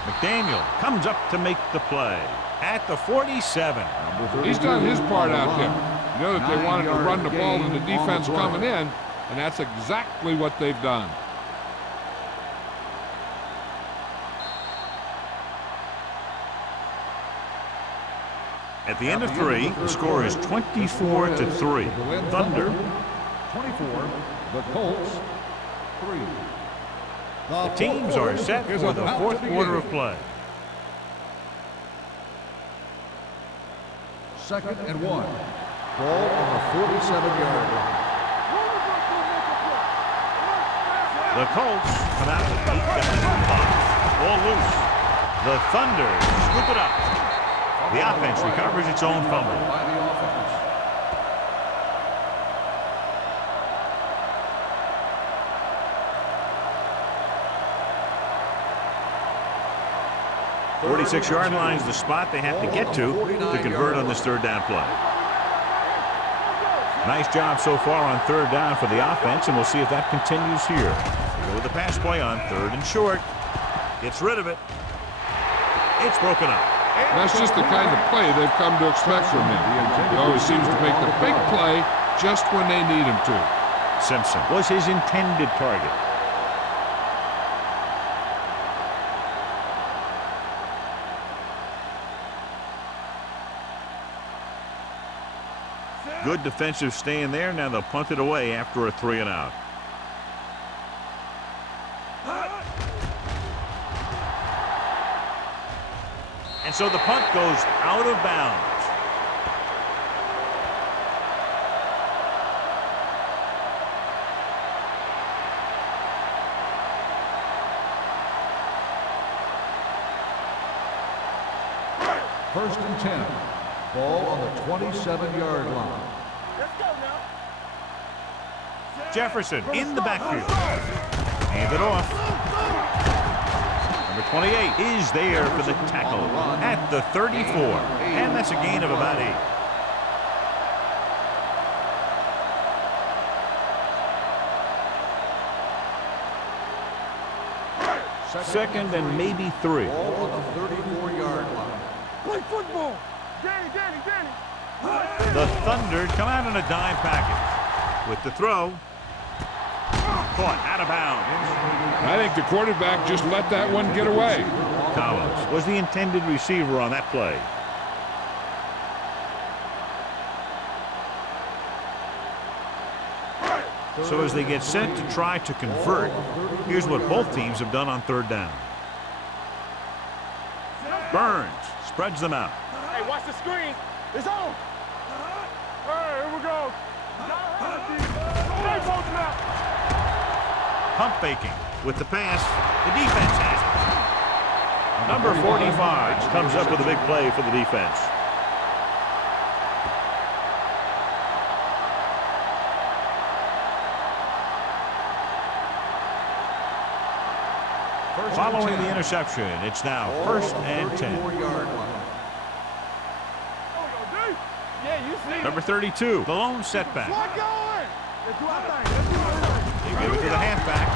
McDaniel comes up to make the play at the 47. He's done his part out there. You know that they wanted to run the ball and the defense coming in, and that's exactly what they've done. At the end of 3, the score is 24-3. Thunder. 24, the Colts, 3. The teams are set for the fourth quarter of play. 2nd and 1. Ball on the 47-yard line. The Colts come out with 8 guys in the box. Ball loose. The Thunder scoop it up. The offense recovers its own fumble. By the offense. The 46-yard line is the spot they have to get to convert on this third down play. Nice job so far on third down for the offense, and we'll see if that continues here. They go with the pass play on 3rd and short. Gets rid of it. It's broken up. That's just the kind of play they've come to expect from him. He always seems to make the big play just when they need him to. Simpson was his intended target. Good defensive stand there. Now they'll punt it away after a 3 and out. And so the punt goes out of bounds. First and 10. Ball on the 27-yard line. Let's go now. Jefferson in the backfield. Hand it off. Number 28 is there for the tackle at the 34. And that's a gain of about 8. Second and maybe 3. Ball on the 34-yard line. Play football. Danny. The Thunder come out in a dime package. With the throw. Caught out of bounds. I think the quarterback just let that one get away. Collins was the intended receiver on that play. So as they get set to try to convert, here's what both teams have done on third down. Burns spreads them out. Hey, watch the screen. It's on. Hey, here we go. Hey, both now. Pump faking with the pass. The defense has it. Number 45 comes up with a big play for the defense. Following the interception, it's now 1st and 10. Number 32, the lone setback. They give it to the halfback.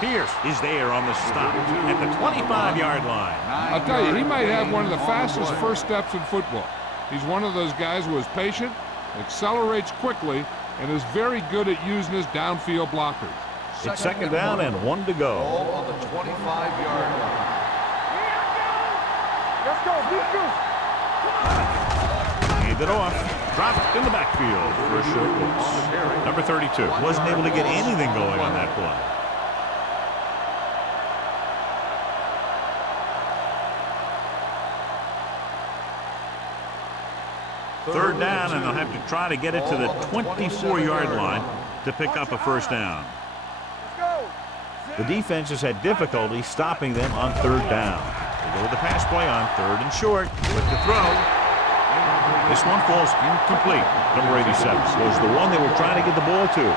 Pierce is there on the stop at the 25-yard line. I'll tell you, he might have one of the fastest first steps in football. He's one of those guys who is patient, accelerates quickly, and is very good at using his downfield blockers. It's 2nd down and 1 to go. Ball on the 25-yard line. Let's go, defense. Hand it off. Dropped in the backfield for a short loss. Number 32 wasn't able to get anything going on that play. Third down, and they'll have to try to get it to the 24-yard line to pick up a first down. The defense has had difficulty stopping them on third down. They go with the pass play on 3rd and short with the throw. This one falls incomplete. Number 87 was the one they were trying to get the ball to.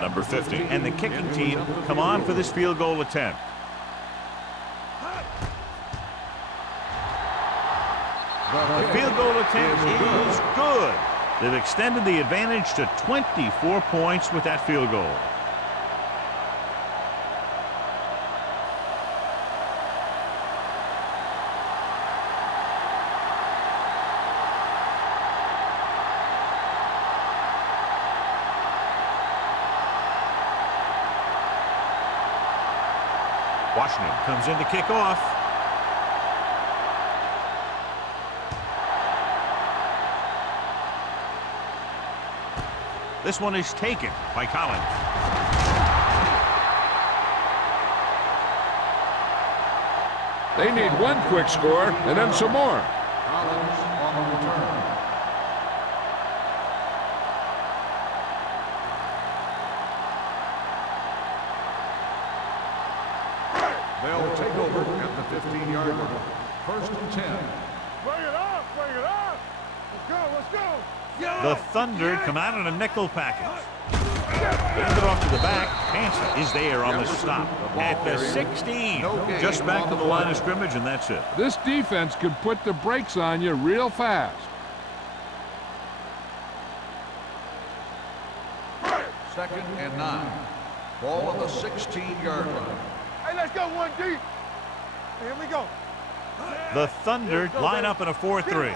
Number 50 and the kicking team come on for this field goal attempt. The field goal attempt is good. They've extended the advantage to 24 points with that field goal. Washington comes in to kick off. This one is taken by Collins. They need one quick score and then some more. Collins on the return. They'll take over at the 15-yard line. 1st and 10. Bring it up, bring it up. Let's go, let's go. The Thunder come out in a nickel package. Hand it off to the back. Hansen is there on the stop at the 16. Just back to the line of scrimmage, and that's it. This defense can put the brakes on you real fast. 2nd and 9. Ball on the 16-yard line. Hey, let's go, 1D. Here we go. The Thunder line up in a 4-3.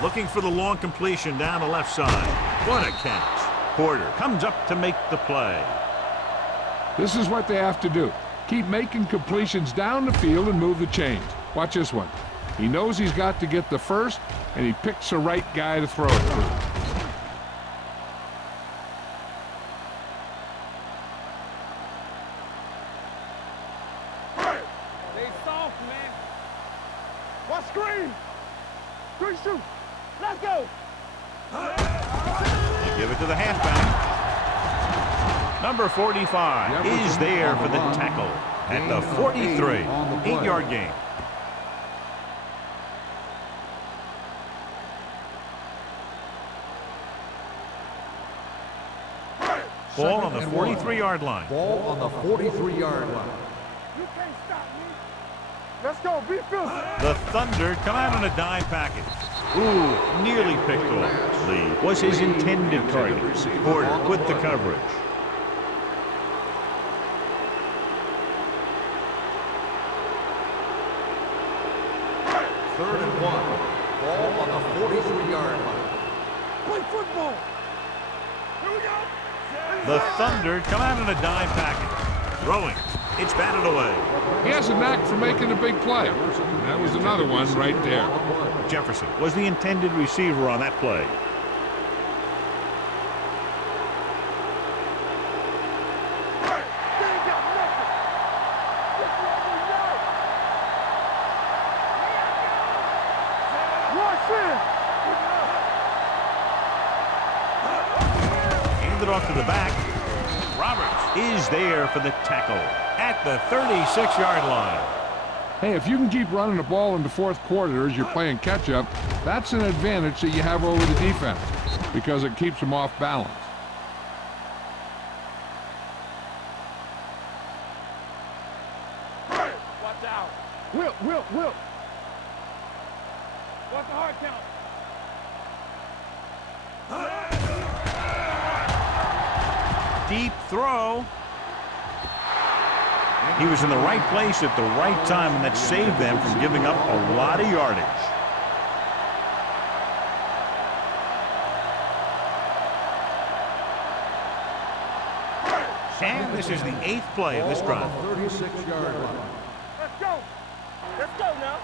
Looking for the long completion down the left side. What a catch. Porter comes up to make the play. This is what they have to do. Keep making completions down the field and move the chains. Watch this one. He knows he's got to get the first, and he picks the right guy to throw it to. They soft, man. What screen? 3 shoot. Let's go. They give it to the halfback. Number 45 is there for the tackle at the 43. 8-yard gain. Ball on the 43-yard line. Ball on the 43-yard line. You can't stop me. Let's go, be filthy. The Thunder come out on a dime package. Ooh, nearly picked off. Lee was his intended target. Porter with the coverage. Third and 1. Ball on the 43-yard line. Play football. Here we go. The Thunder come out in a dime package. Throwing. It's batted away. He has a knack for making a big play. That was another one right there. Jefferson was the intended receiver on that play. They ain't got nothing. This is what we know. Rush in. Hand it off to the back. Roberts is there for the tackle at the 36-yard line. Hey, if you can keep running the ball in the fourth quarter as you're playing catch-up, that's an advantage that you have over the defense because it keeps them off balance. Watch out. Whip. Watch the hard count. Deep throw. He was in the right place at the right time, and that saved them from giving up a lot of yardage. And this is the 8th play of this drive. 36-yard line. Let's go. Let's go now.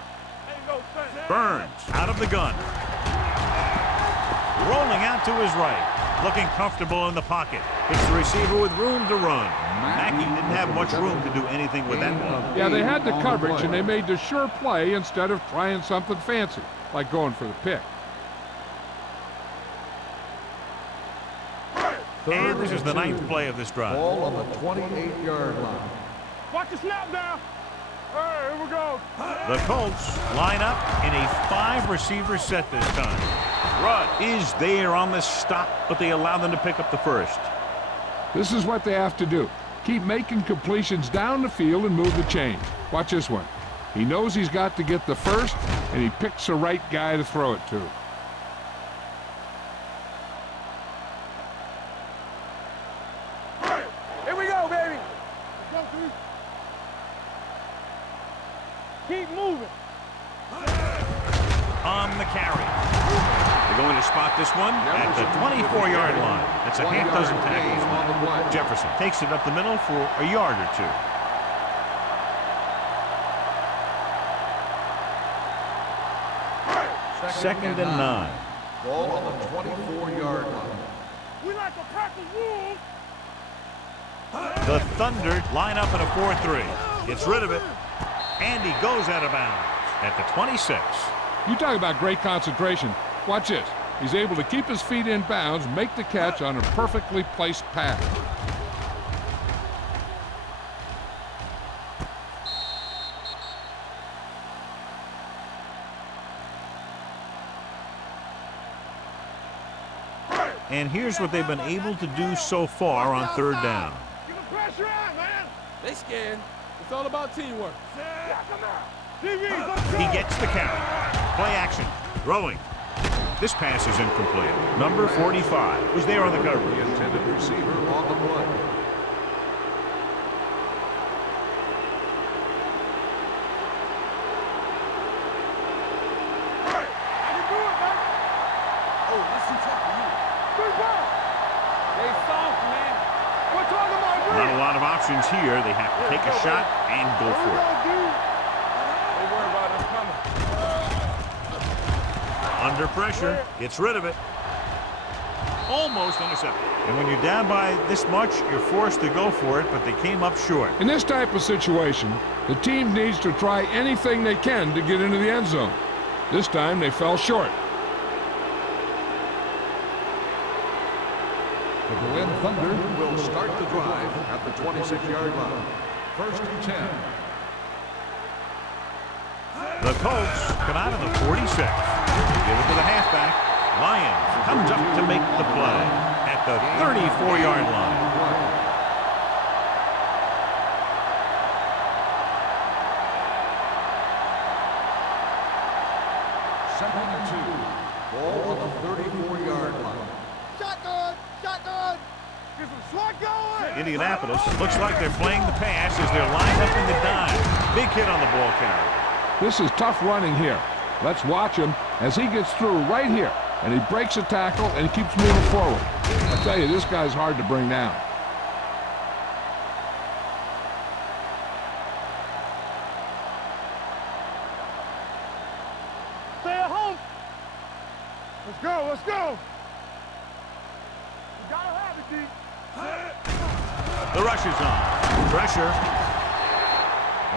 Ain't no sense. Burns out of the gun. Rolling out to his right. Looking comfortable in the pocket. It's the receiver with room to run. Mackey didn't have much room to do anything with that one. Yeah, they had the coverage, and they made the sure play instead of trying something fancy, like going for the pick. And this is the 9th play of this drive. Ball on the 28-yard line. Watch the snap now. Hey, here we go. The Colts line up in a 5-receiver set this time. Rudd is there on the stop, but they allow them to pick up the first. This is what they have to do. Keep making completions down the field and move the chains. Watch this one. He knows he's got to get the first, and he picks the right guy to throw it to. Here we go, baby. Let's go, keep moving. On the carry. They're going to spot this one at the 24-yard line. That's a half dozen tackles. Jefferson takes it up the middle for a yard or two. Second and 9. Ball on the 24-yard line. We like a pack of wolves. The Thunder line up in a 4-3. Gets rid of it. And he goes out of bounds at the 26. You talk about great concentration. Watch this. He's able to keep his feet in bounds, make the catch on a perfectly placed pass. And here's what they've been able to do so far on third down. Get the pressure on, man. They scared. It's all about teamwork. Yeah, come on. TV, let's go. He gets the count. Play action. Throwing. This pass is incomplete. Number 45 was there on the cover. The intended receiver on the play. I can do it, man. Oh, this is tough for you. Good ball. They soft, man. We're talking about Not a lot of options here. They have to take a shot and go for it. They worry about us coming. Under pressure. Gets rid of it. Almost intercepted. And when you're down by this much, you're forced to go for it, but they came up short. In this type of situation, the team needs to try anything they can to get into the end zone. This time they fell short. The Berlin Thunder will start the drive at the 26-yard line. First and 10. The Colts come out of the 46. Give it to the halfback. Lyons comes up to make the play at the 34-yard line. Second and 2. Ball on the 34-yard line. Shotgun, shotgun. Get some swat going. Indianapolis looks like they're playing the pass as they're lined up in the dime. Big hit on the ball carrier. This is tough running here. Let's watch him as he gets through right here. And he breaks a tackle and he keeps moving forward. I tell you, this guy's hard to bring down. Stay at home. Let's go, let's go. You gotta have it, D. The rush is on. Pressure.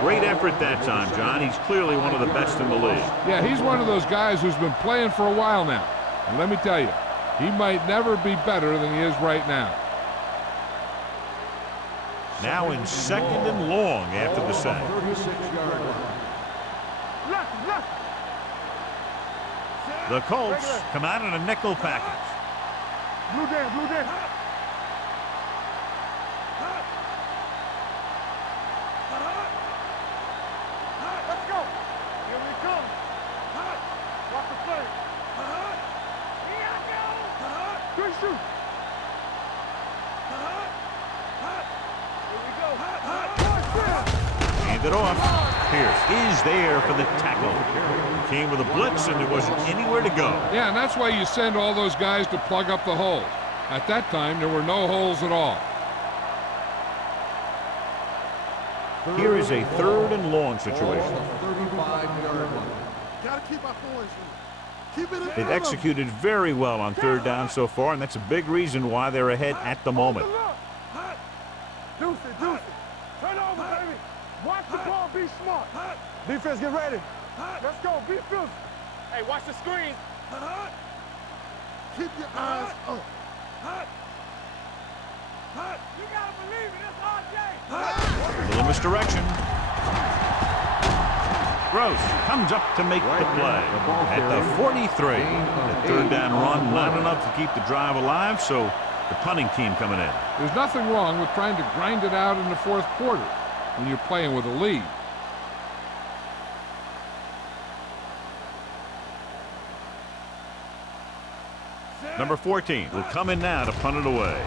Great effort that time, John. He's clearly one of the best in the league. Yeah, he's one of those guys who's been playing for a while now. And let me tell you, he might never be better than he is right now. Now in second and long after the sack. 36-yard line. Left. The Colts come out in a nickel package. Blue down. Let's go. Here we come. Watch the play. Here I go. Good shoot. Here we go. Hand it off. Pierce is there for the tackle. He came with a blitz and there wasn't anywhere to go. Yeah, and that's why you send all those guys to plug up the holes. At that time, there were no holes at all. Here is a third and long situation. Ball on the 35-yard line. Gotta keep our points. Keep it in. They've executed very well on third down so far, and that's a big reason why they're ahead at the moment. Deuce it. Turn over, baby. Watch the ball, be smart. Defense, get ready. Let's go, be filthy. Hey, watch the screen. Keep your eyes up. You gotta believe it, it's RJ. Little misdirection. Gross comes up to make the play at the 43. The third down run, not enough to keep the drive alive, so the punting team coming in. There's nothing wrong with trying to grind it out in the fourth quarter when you're playing with a lead. Number 14 will come in now to punt it away.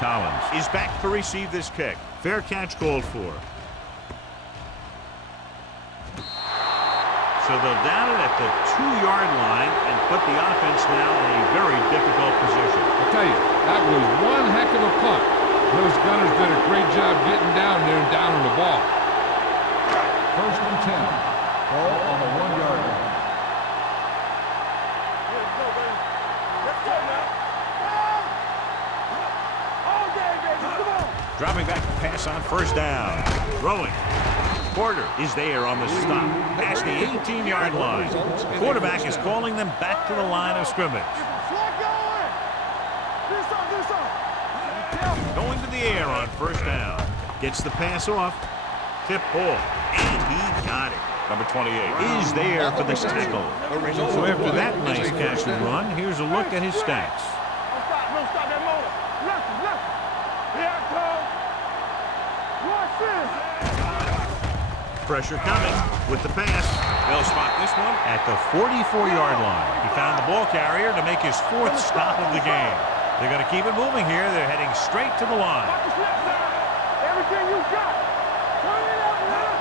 Collins is back to receive this kick. Fair catch called for. So they'll down it at the 2-yard line and put the offense now in a very difficult position. I tell you, that was one heck of a punt. Those gunners did a great job getting down there and downing the ball. First and 10. Ball on the 1-yard line. Let's go, baby. Let's go now. All day, baby. Come on. Dropping back to pass on first down. Throwing. Porter is there on the stop at the 18-yard line. The quarterback is calling them back to the line of scrimmage. Slot going. This off. Going to the air on first down. Gets the pass off. Tip ball. And he got it. Number 28 is there for the tackle. So after that nice catch and run, here's a look at his stats. Don't stop that motor. Left. Here I come. Watch this. Pressure coming with the pass. They'll spot this one at the 44-yard line. He found the ball carrier to make his 4th stop of the game. They're going to keep it moving here. They're heading straight to the line. Everything you got. Turn it up, man.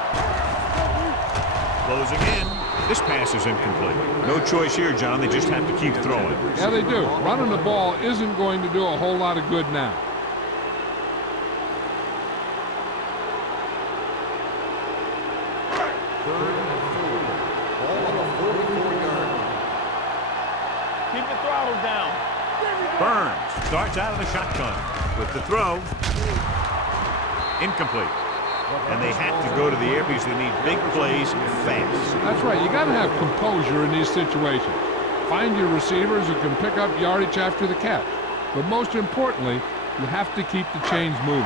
Closing in. This pass is incomplete. No choice here, John. They just have to keep throwing. Yeah, they do. Running the ball isn't going to do a whole lot of good now. Keep the throttle down. Burns starts out of the shotgun with the throw. Incomplete. And they have to go to the air because they need big plays fast. That's right. You got to have composure in these situations. Find your receivers who can pick up yardage after the catch. But most importantly, you have to keep the chains moving.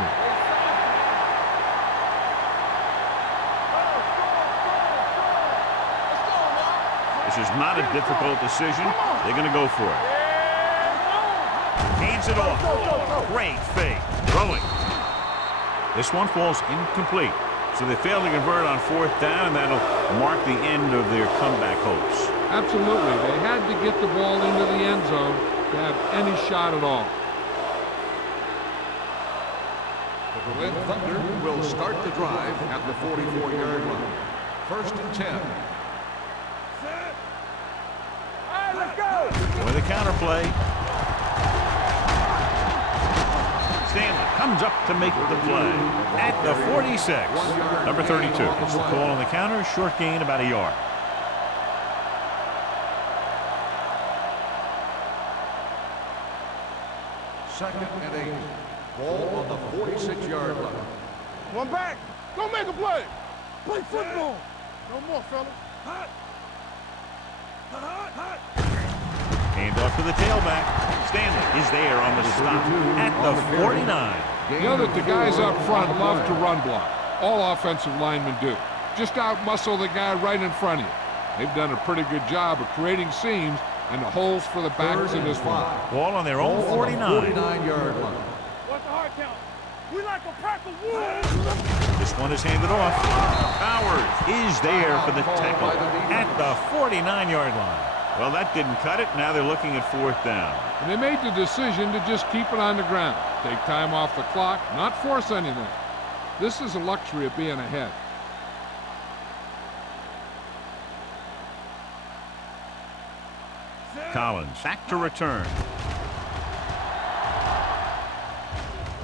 This is not a difficult decision. They're going to go for it. Hands it off. Great fake. Throwing. This one falls incomplete. So they fail to convert on 4th down, and that'll mark the end of their comeback hopes. Absolutely. They had to get the ball into the end zone to have any shot at all. The Berlin Thunder will start the drive at the 44-yard line. First and 10. All right, let's go. With a counterplay. Stanley comes up to make the play at the 46. Number 32. It's the call on the counter. Short gain, about a yard. Second and 8. Ball on the 46-yard line. One back. Go make a play. Play football. No more, fellas. Hand off to the tailback. Stanley is there on the stop at the 49. You know that the guys up front love to run block. All offensive linemen do. Just out-muscle the guy right in front of you. They've done a pretty good job of creating seams and the holes for the backs in this one. Ball on their own 49. 49-yard line. What's the hard count? We like a pack of wood. This one is handed off. Bowers is there for the tackle at the 49-yard line. Well, that didn't cut it. Now they're looking at 4th down. And they made the decision to just keep it on the ground. Take time off the clock, not force anything. This is a luxury of being ahead. Collins back to return.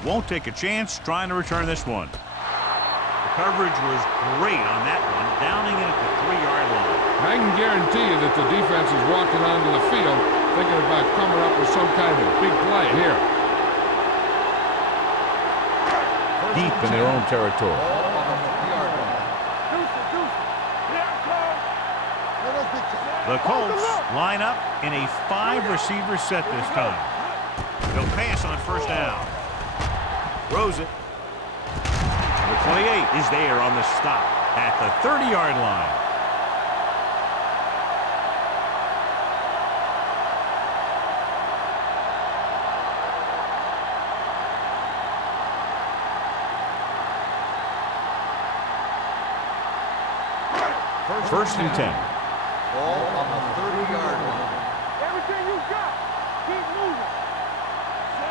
Won't take a chance trying to return this one. The coverage was great on that one, downing it at the 3-yard line. I can guarantee you that the defense is walking onto the field thinking about coming up with some kind of big play here. Deep in their own territory. The Colts line up in a 5-receiver set this time. They'll pass on first down. Throws it. The 28 is there on the stop at the 30-yard line. First and 10. Ball on the 30-yard line. Everything you got. Keep moving.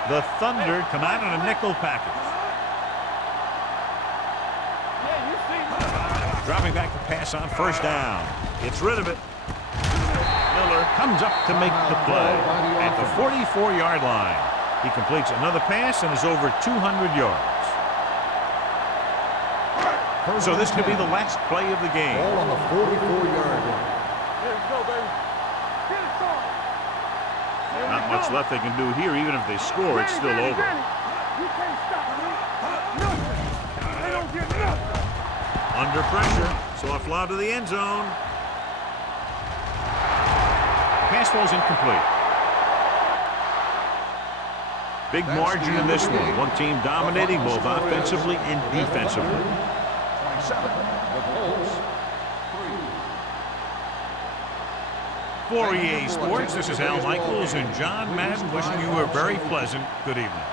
The Thunder come out in a nickel package. Yeah, you see. Dropping back to pass on first down. Gets rid of it. Miller comes up to make the play at the 44-yard line. He completes another pass and is over 200 yards. So this could be the last play of the game. Ball on the 44-yard line. Let's go, baby. Get it started. Not much left they can do here. Even if they score, it's still over. You can't stop me. Nothing. They don't get nothing. Under pressure. So a fly to the end zone. Pass falls incomplete. Big margin in this one. One team dominating both offensively and defensively. 27, the Colts, 3. For EA Sports, this is Al Michaels and John Madden wishing you a very pleasant good evening.